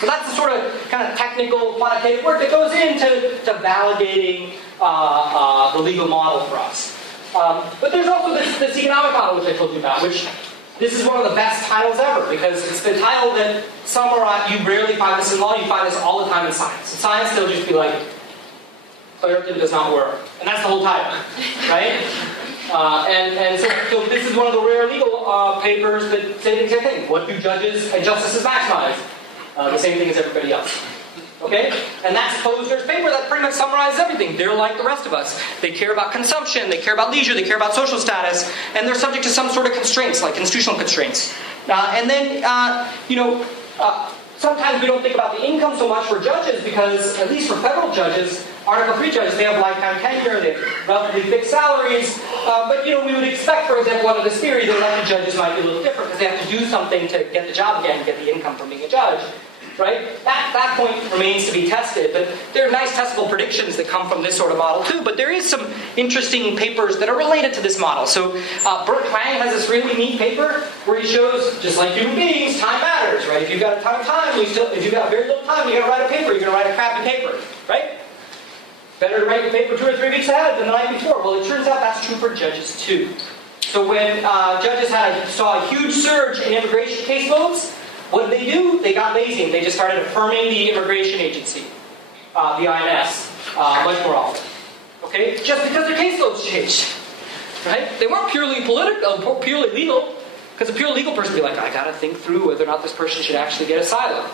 So that's the sort of kind of technical, quantitative work that goes into validating the legal model for us. But there's also this economic model which I told you about, which this is one of the best titles ever, because it's the title that summarize. You rarely find this in law, you find this all the time in science. In science, they'll just be like, Claritin does not work. And that's the whole title, right? And so this is one of the rare legal papers that say the exact thing. What do judges and justices maximize? The same thing as everybody else. Okay? And that's Posner's paper that pretty much summarizes everything. They're like the rest of us. They care about consumption, they care about leisure, they care about social status, and they're subject to some sort of constraints, like institutional constraints. And then, sometimes we don't think about the income so much for judges, because, at least for federal judges, Article 3 judges, they have lifetime tenure, they have relatively fixed salaries, but we would expect, for example, under this theory, that elected judges might be a little different, because they have to do something to get the job again and get the income from being a judge. Right? That point remains to be tested, but there are nice testable predictions that come from this sort of model too, but there is some interesting papers that are related to this model. So Bert Wang has this really neat paper where he shows, just like human beings, time matters, right? If you've got a ton of time, if you've got very little time, you're going to write a paper, you're going to write a crappy paper, right? Better to write the paper 2 or 3 weeks ahead than the night before. Well, it turns out that's true for judges too. So when judges saw a huge surge in immigration caseloads, what did they do? They got lazy and they just started affirming the immigration agency, the INS, much more often. Okay? Just because their caseloads changed. Right? They weren't purely political, purely legal, because a pure legal person would be like, I gotta think through whether or not this person should actually get asylum.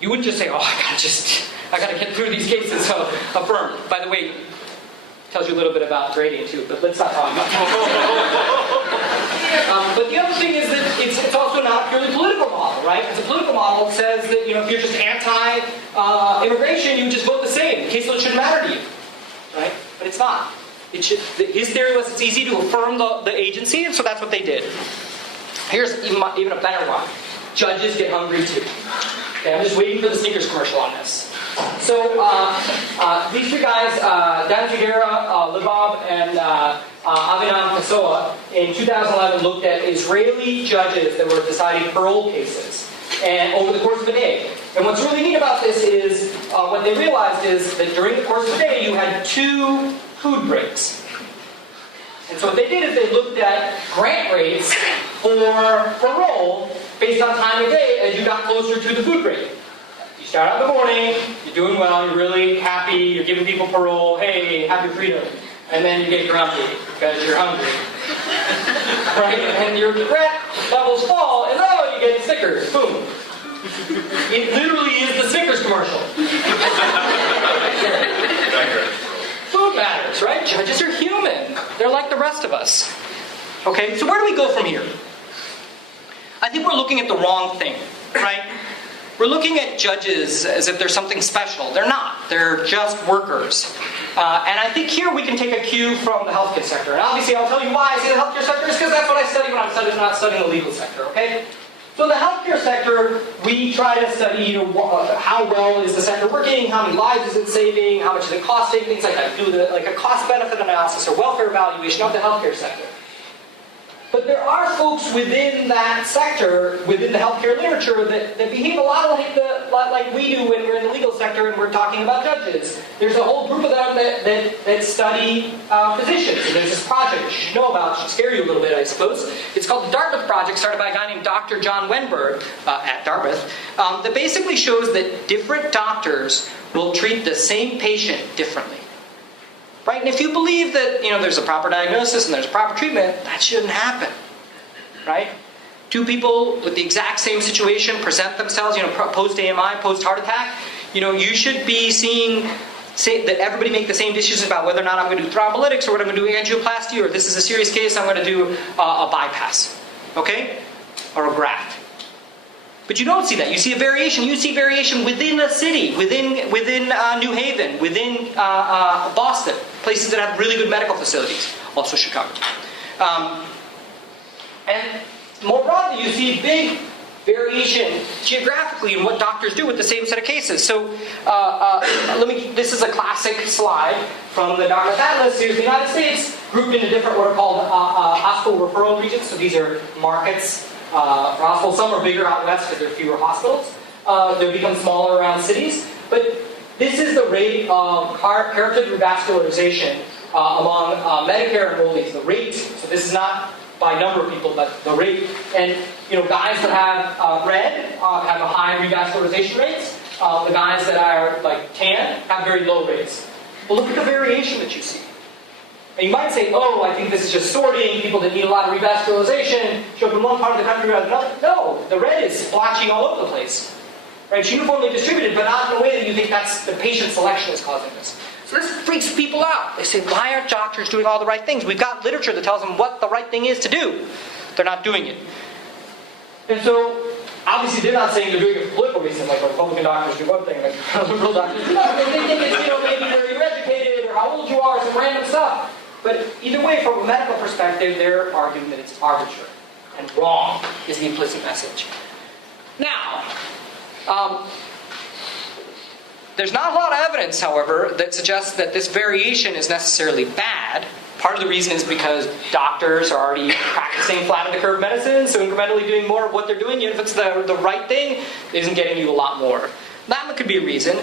You wouldn't just say, oh, I gotta get through these cases, so affirm. By the way, tells you a little bit about gradient too, but let's not talk about that. But the other thing is that it's also not a purely political model, right? It's a political model that says that if you're just anti-immigration, you just vote the same. The caseload shouldn't matter to you, right? But it's not. His theory was it's easy to affirm the agency, and so that's what they did. Here's even a better one. Judges get hungry too. Okay, I'm just waiting for the sneakers commercial on this. So these two guys, Dan Figuera, Libab, and Avinam Pessoa, in 2011 looked at Israeli judges that were deciding parole cases and over the course of a day. And what's really neat about this is, what they realized is that during the course of the day you had 2 food breaks. And so what they did is they looked at grant rates for parole based on time of day as you got closer to the food break. You start out in the morning, you're doing well, you're really happy, you're giving people parole, hey, happy freedom. And then you get grumpy because you're hungry. Right? And your regret levels fall, and you get stickers. Boom. It literally is the Snickers commercial. Food matters, right? Judges are human. They're like the rest of us. Okay, so where do we go from here? I think we're looking at the wrong thing, right? We're looking at judges as if they're something special. They're not. They're just workers. And I think here we can take a cue from the healthcare sector. And obviously I'll tell you why I say the healthcare sector is because that's what I study when I'm not studying the legal sector, okay? So in the healthcare sector, we try to study how well is the sector working, how many lives is it saving, how much is it costing, things like that. Do like a cost-benefit analysis or welfare evaluation of the healthcare sector. But there are folks within that sector, within the healthcare literature, that behave a lot like we do when we're in the legal sector and we're talking about judges. There's a whole group of them that study physicians. And there's this project you should know about. It should scare you a little bit, I suppose. It's called the Dartmouth Project, started by a guy named Dr. John Wenberg at Dartmouth, that basically shows that different doctors will treat the same patient differently. Right? And if you believe that there's a proper diagnosis and there's a proper treatment, that shouldn't happen. Right? Two people with the exact same situation present themselves, post-AMI, post-heart attack, you should be seeing that everybody make the same decisions about whether or not I'm going to do thrombolytics or whether I'm going to do angioplasty, or if this is a serious case, I'm going to do a bypass. Okay? Or a graft. But you don't see that. You see a variation. You see variation within a city, within New Haven, within Boston, places that have really good medical facilities. Also Chicago. And more broadly, you see big variation geographically in what doctors do with the same set of cases. So this is a classic slide from the Dartmouth Atlas. Here's the United States, grouped into different what are called hospital referral regions. So these are markets for hospitals. Some are bigger out west because there are fewer hospitals. They become smaller around cities. But this is the rate of carotid revascularization among Medicare enrollees. The rate. So this is not by number of people, but the rate. And guys that have red have a high revascularization rates. The guys that are like tan have very low rates. But look at the variation that you see. And you might say, oh, I think this is just sorting, people that need a lot of revascularization show up in one part of the country rather than another. No, the red is splotchy all over the place. Right? It's uniformly distributed, but not in a way that you think that's the patient selection is causing this. So this freaks people out. They say, why aren't doctors doing all the right things? We've got literature that tells them what the right thing is to do. They're not doing it. And so, obviously they're not saying they're doing it for political reasons, like Republican doctors do one thing, like liberal doctors do another. They think it's, maybe you're educated or how old you are, some random stuff. But either way, from a medical perspective, they're arguing that it's arbitrary and wrong is the implicit message. Now, there's not a lot of evidence, however, that suggests that this variation is necessarily bad. Part of the reason is because doctors are already practicing flat-of-the-curve medicine, so incrementally doing more of what they're doing, even if it's the right thing, isn't getting you a lot more. That could be a reason.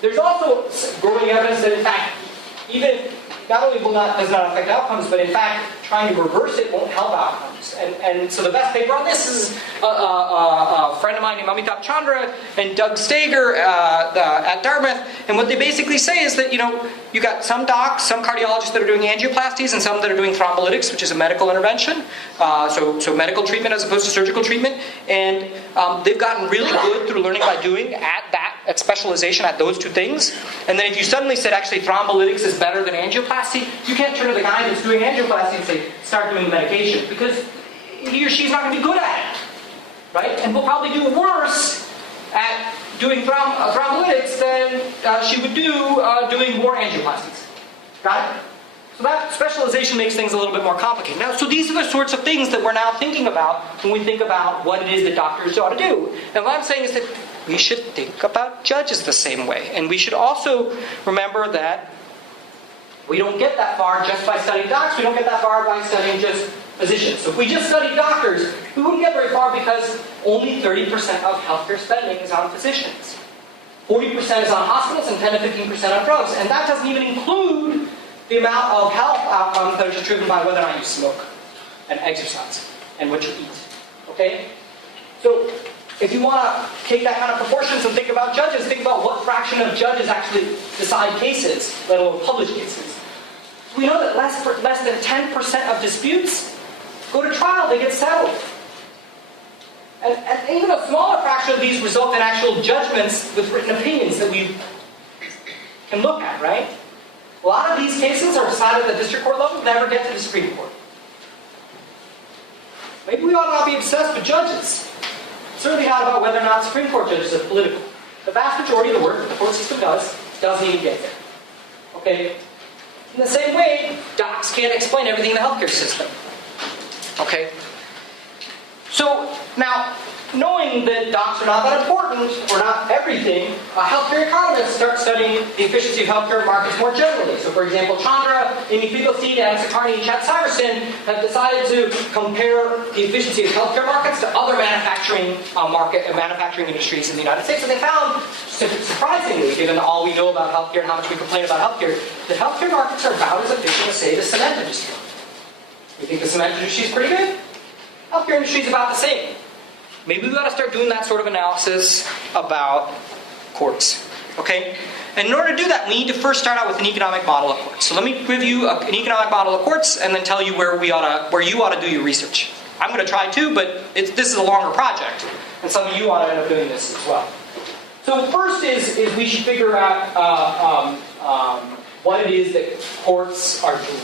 There's also growing evidence that, in fact, even if not only does not affect outcomes, but in fact, trying to reverse it won't help outcomes. And so the best paper on this is a friend of mine named Amitabh Chandra and Doug Steger at Dartmouth. And what they basically say is that, you got some docs, some cardiologists that are doing angioplasties and some that are doing thrombolytics, which is a medical intervention. So medical treatment as opposed to surgical treatment. And they've gotten really good through learning by doing at specialization at those two things. And then if you suddenly said actually thrombolytics is better than angioplasty, you can't turn to the guy that's doing angioplasty and say, start doing the medication, because he or she's not going to be good at it, right? And will probably do worse at doing thrombolytics than she would do doing more angioplasties. Got it? So that specialization makes things a little bit more complicated. Now, so these are the sorts of things that we're now thinking about when we think about what it is that doctors ought to do. And what I'm saying is that we should think about judges the same way. And we should also remember that we don't get that far just by studying docs. We don't get that far by studying just physicians. So if we just studied doctors, we wouldn't get very far because only 30% of healthcare spending is on physicians. 40% is on hospitals and 10 to 15% on drugs. And that doesn't even include the amount of health outcomes that are just driven by whether or not you smoke and exercise and what you eat. Okay? So if you want to take that kind of proportions and think about judges, think about what fraction of judges actually decide cases, let alone publish cases. We know that less than 10% of disputes go to trial, they get settled. And even a smaller fraction of these result in actual judgments with written opinions that we can look at, right? A lot of these cases are decided at the district court level, never get to the Supreme Court. Maybe we ought not be obsessed with judges. Certainly not about whether or not Supreme Court judges are political. the vast majority of the work that the court system does doesn't even get there. Okay? In the same way, docs can't explain everything in the healthcare system. Okay? So, now, knowing that docs are not that important, or not everything, healthcare economists start studying the efficiency of healthcare markets more generally. So, for example, Chandra, Amy Finkelstein, Adam Sakarni, and Chad Syverson have decided to compare the efficiency of healthcare markets to other manufacturing manufacturing industries in the United States, and they found, surprisingly, given all we know about healthcare and how much we complain about healthcare, that healthcare markets are about as efficient as, say, the cement industry. You think the cement industry is pretty good? Healthcare industry is about the same. Maybe we ought to start doing that sort of analysis about courts. Okay? And in order to do that, we need to first start out with an economic model of courts. So let me give you an economic model of courts and then tell you where you ought to do your research. I'm going to try too, but this is a longer project. And some of you ought to end up doing this as well. So first is we should figure out what it is that courts are doing.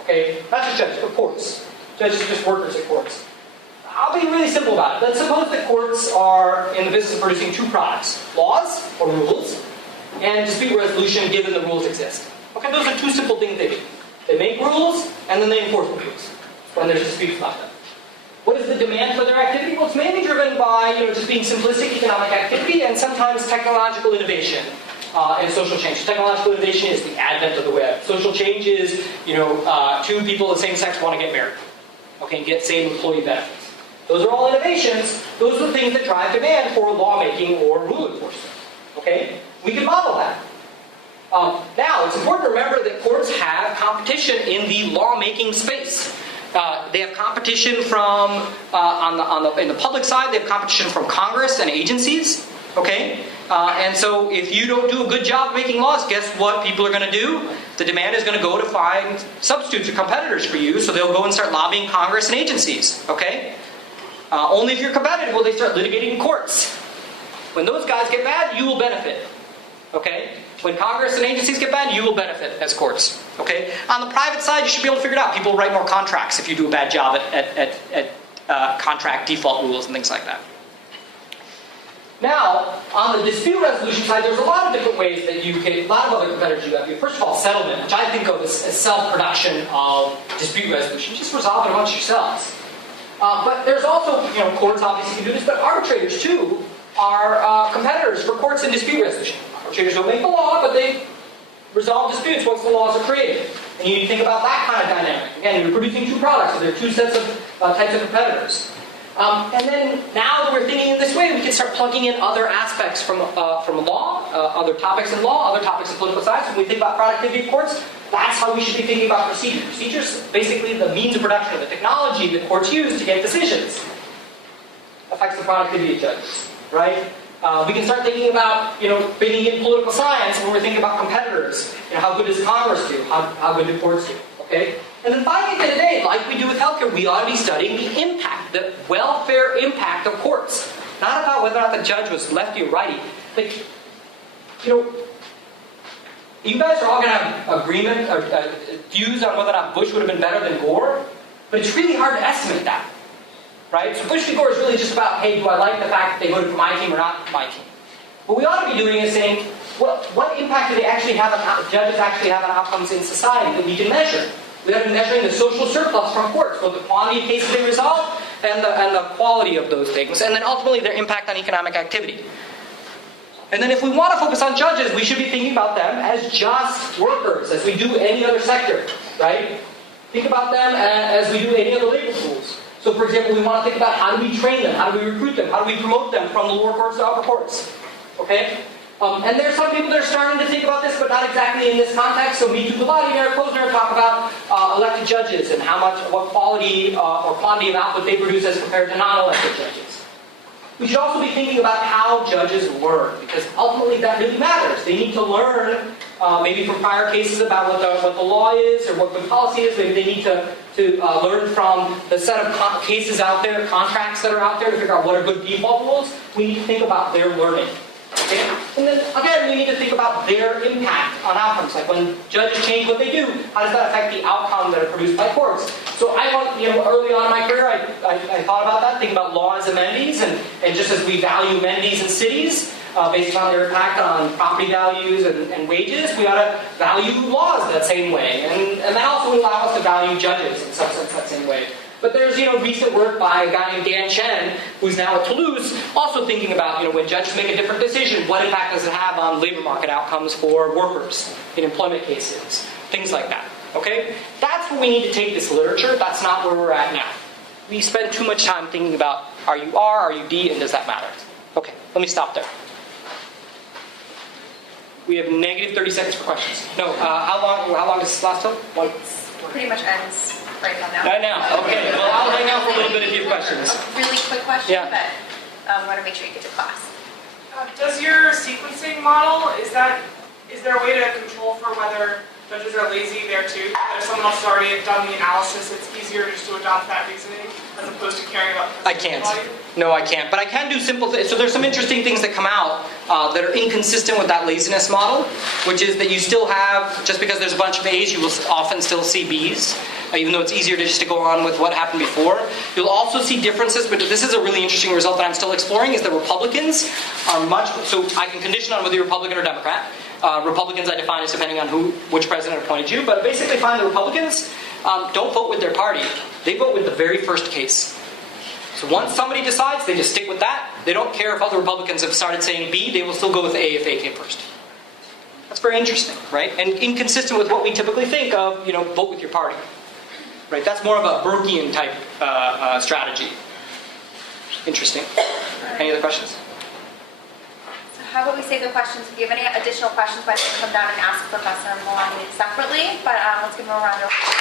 Okay? Not just judges, but courts. Judges are just workers at courts. I'll be really simple about it. Let's suppose that courts are in the business of producing two products: laws, or rules, and dispute resolution given the rules exist. Okay, those are two simple things they do. They make rules, and then they enforce the rules when there's disputes about them. What is the demand for their activity? Well, it's mainly driven by just being simplistic economic activity and sometimes technological innovation and social change. Technological innovation is the advent of the web. Social change is two people of the same sex want to get married, okay, and get same employee benefits. Those are all innovations. Those are the things that drive demand for lawmaking or rule enforcement. Okay? We can model that. Now, it's important to remember that courts have competition in the lawmaking space. They have competition from, in the public side, they have competition from Congress and agencies. Okay? And so if you don't do a good job of making laws, guess what people are going to do? The demand is going to go to find substitutes or competitors for you, so they'll go and start lobbying Congress and agencies. Okay? Only if you're competitive will they start litigating in courts. When those guys get bad, you will benefit. Okay? When Congress and agencies get bad, you will benefit as courts. Okay? On the private side, you should be able to figure it out. People write more contracts if you do a bad job at contract default rules and things like that. Now, on the dispute resolution side, there's a lot of different ways that you can, a lot of other competitors you have. First of all, settlement, which I think of as self-production of dispute resolution. Just resolve it amongst yourselves. But there's also, courts obviously can do this, but arbitrators too are competitors for courts in dispute resolution. Arbitrators don't make the law, but they resolve disputes once the laws are created. And you need to think about that kind of dynamic. Again, you're producing two products, so there are two sets of types of competitors. And then now that we're thinking in this way, we can start plugging in other aspects from law, other topics in law, other topics in political science. When we think about productivity of courts, that's how we should be thinking about procedure. Procedures, basically the means of production, the technology that courts use to get decisions, affects the productivity of judges, right? We can start thinking about, bringing in political science when we're thinking about competitors. How good does Congress do? How good do courts do? Okay? And then finally, today, like we do with healthcare, we ought to be studying the impact, the welfare impact of courts. Not about whether or not the judge was lefty or righty. Like, you guys are all going to have agreement or views on whether or not Bush would have been better than Gore, but it's really hard to estimate that. Right? So Bush v. Gore is really just about, hey, do I like the fact that they voted for my team or not my team? What we ought to be doing is saying, what impact do they actually have on, judges actually have on outcomes in society that we can measure? We ought to be measuring the social surplus from courts, both the quantity of cases they resolve and the quality of those things, and then ultimately their impact on economic activity. And then if we want to focus on judges, we should be thinking about them as just workers, as we do any other sector, right? Think about them as we do any other labor pools. So for example, we want to think about how do we train them, how do we recruit them, how do we promote them from the lower courts to upper courts, okay? And there are some people that are starting to think about this, but not exactly in this context. So me too, Malani and Eric Posner talk about elected judges and what quality or quantity of output they produce as compared to non-elected judges. We should also be thinking about how judges learn, because ultimately that really matters. They need to learn, maybe from prior cases about what the law is or what good policy is. Maybe they need to learn from the set of cases out there, contracts that are out there, to figure out what are good default rules. We need to think about their learning. Okay? And then, again, we need to think about their impact on outcomes. Like when judges change what they do, how does that affect the outcome that are produced by courts? So I want, early on in my career, I thought about that, think about law as amenities, and just as we value amenities in cities, based on their impact on property values and wages, we ought to value laws that same way. And that also would allow us to value judges in some sense that same way. But there's recent work by a guy named Dan Chen, who's now at Toulouse, also thinking about when judges make a different decision, what impact does it have on labor market outcomes for workers in employment cases, things like that. Okay? That's where we need to take this literature. That's not where we're at now. We spend too much time thinking about are you R, are you D, and does that matter? Okay, let me stop there. We have negative 30 seconds for questions. No, how long does this last till? It pretty much ends right now. Right now, okay. Well, I'll hang out for a little bit if you have questions. A really quick question, Yeah. but I want to make sure you get to class. Does your sequencing model, is there a way to control for whether judges are lazy there too? If someone else has already done the analysis, it's easier just to adopt that reasoning as opposed to caring about the I can't. value? No, I can't. But I can do simple things. So there's some interesting things that come out that are inconsistent with that laziness model, which is that you still have, just because there's a bunch of A's, you will often still see B's, even though it's easier just to go on with what happened before. You'll also see differences, but this is a really interesting result that I'm still exploring, is that Republicans are much, so I can condition on whether you're Republican or Democrat. Republicans I define as depending on which president appointed you, but basically find the Republicans don't vote with their party. They vote with the very first case. So once somebody decides, they just stick with that. They don't care if other Republicans have started saying B, they will still go with A if A came first. That's very interesting, right? And inconsistent with what we typically think of, vote with your party. Right? That's more of a Burkean type strategy. Interesting. Any other questions? So how about we save the questions? If you have any additional questions, why don't you come down and ask Professor Malani separately? But let's give him a round of applause.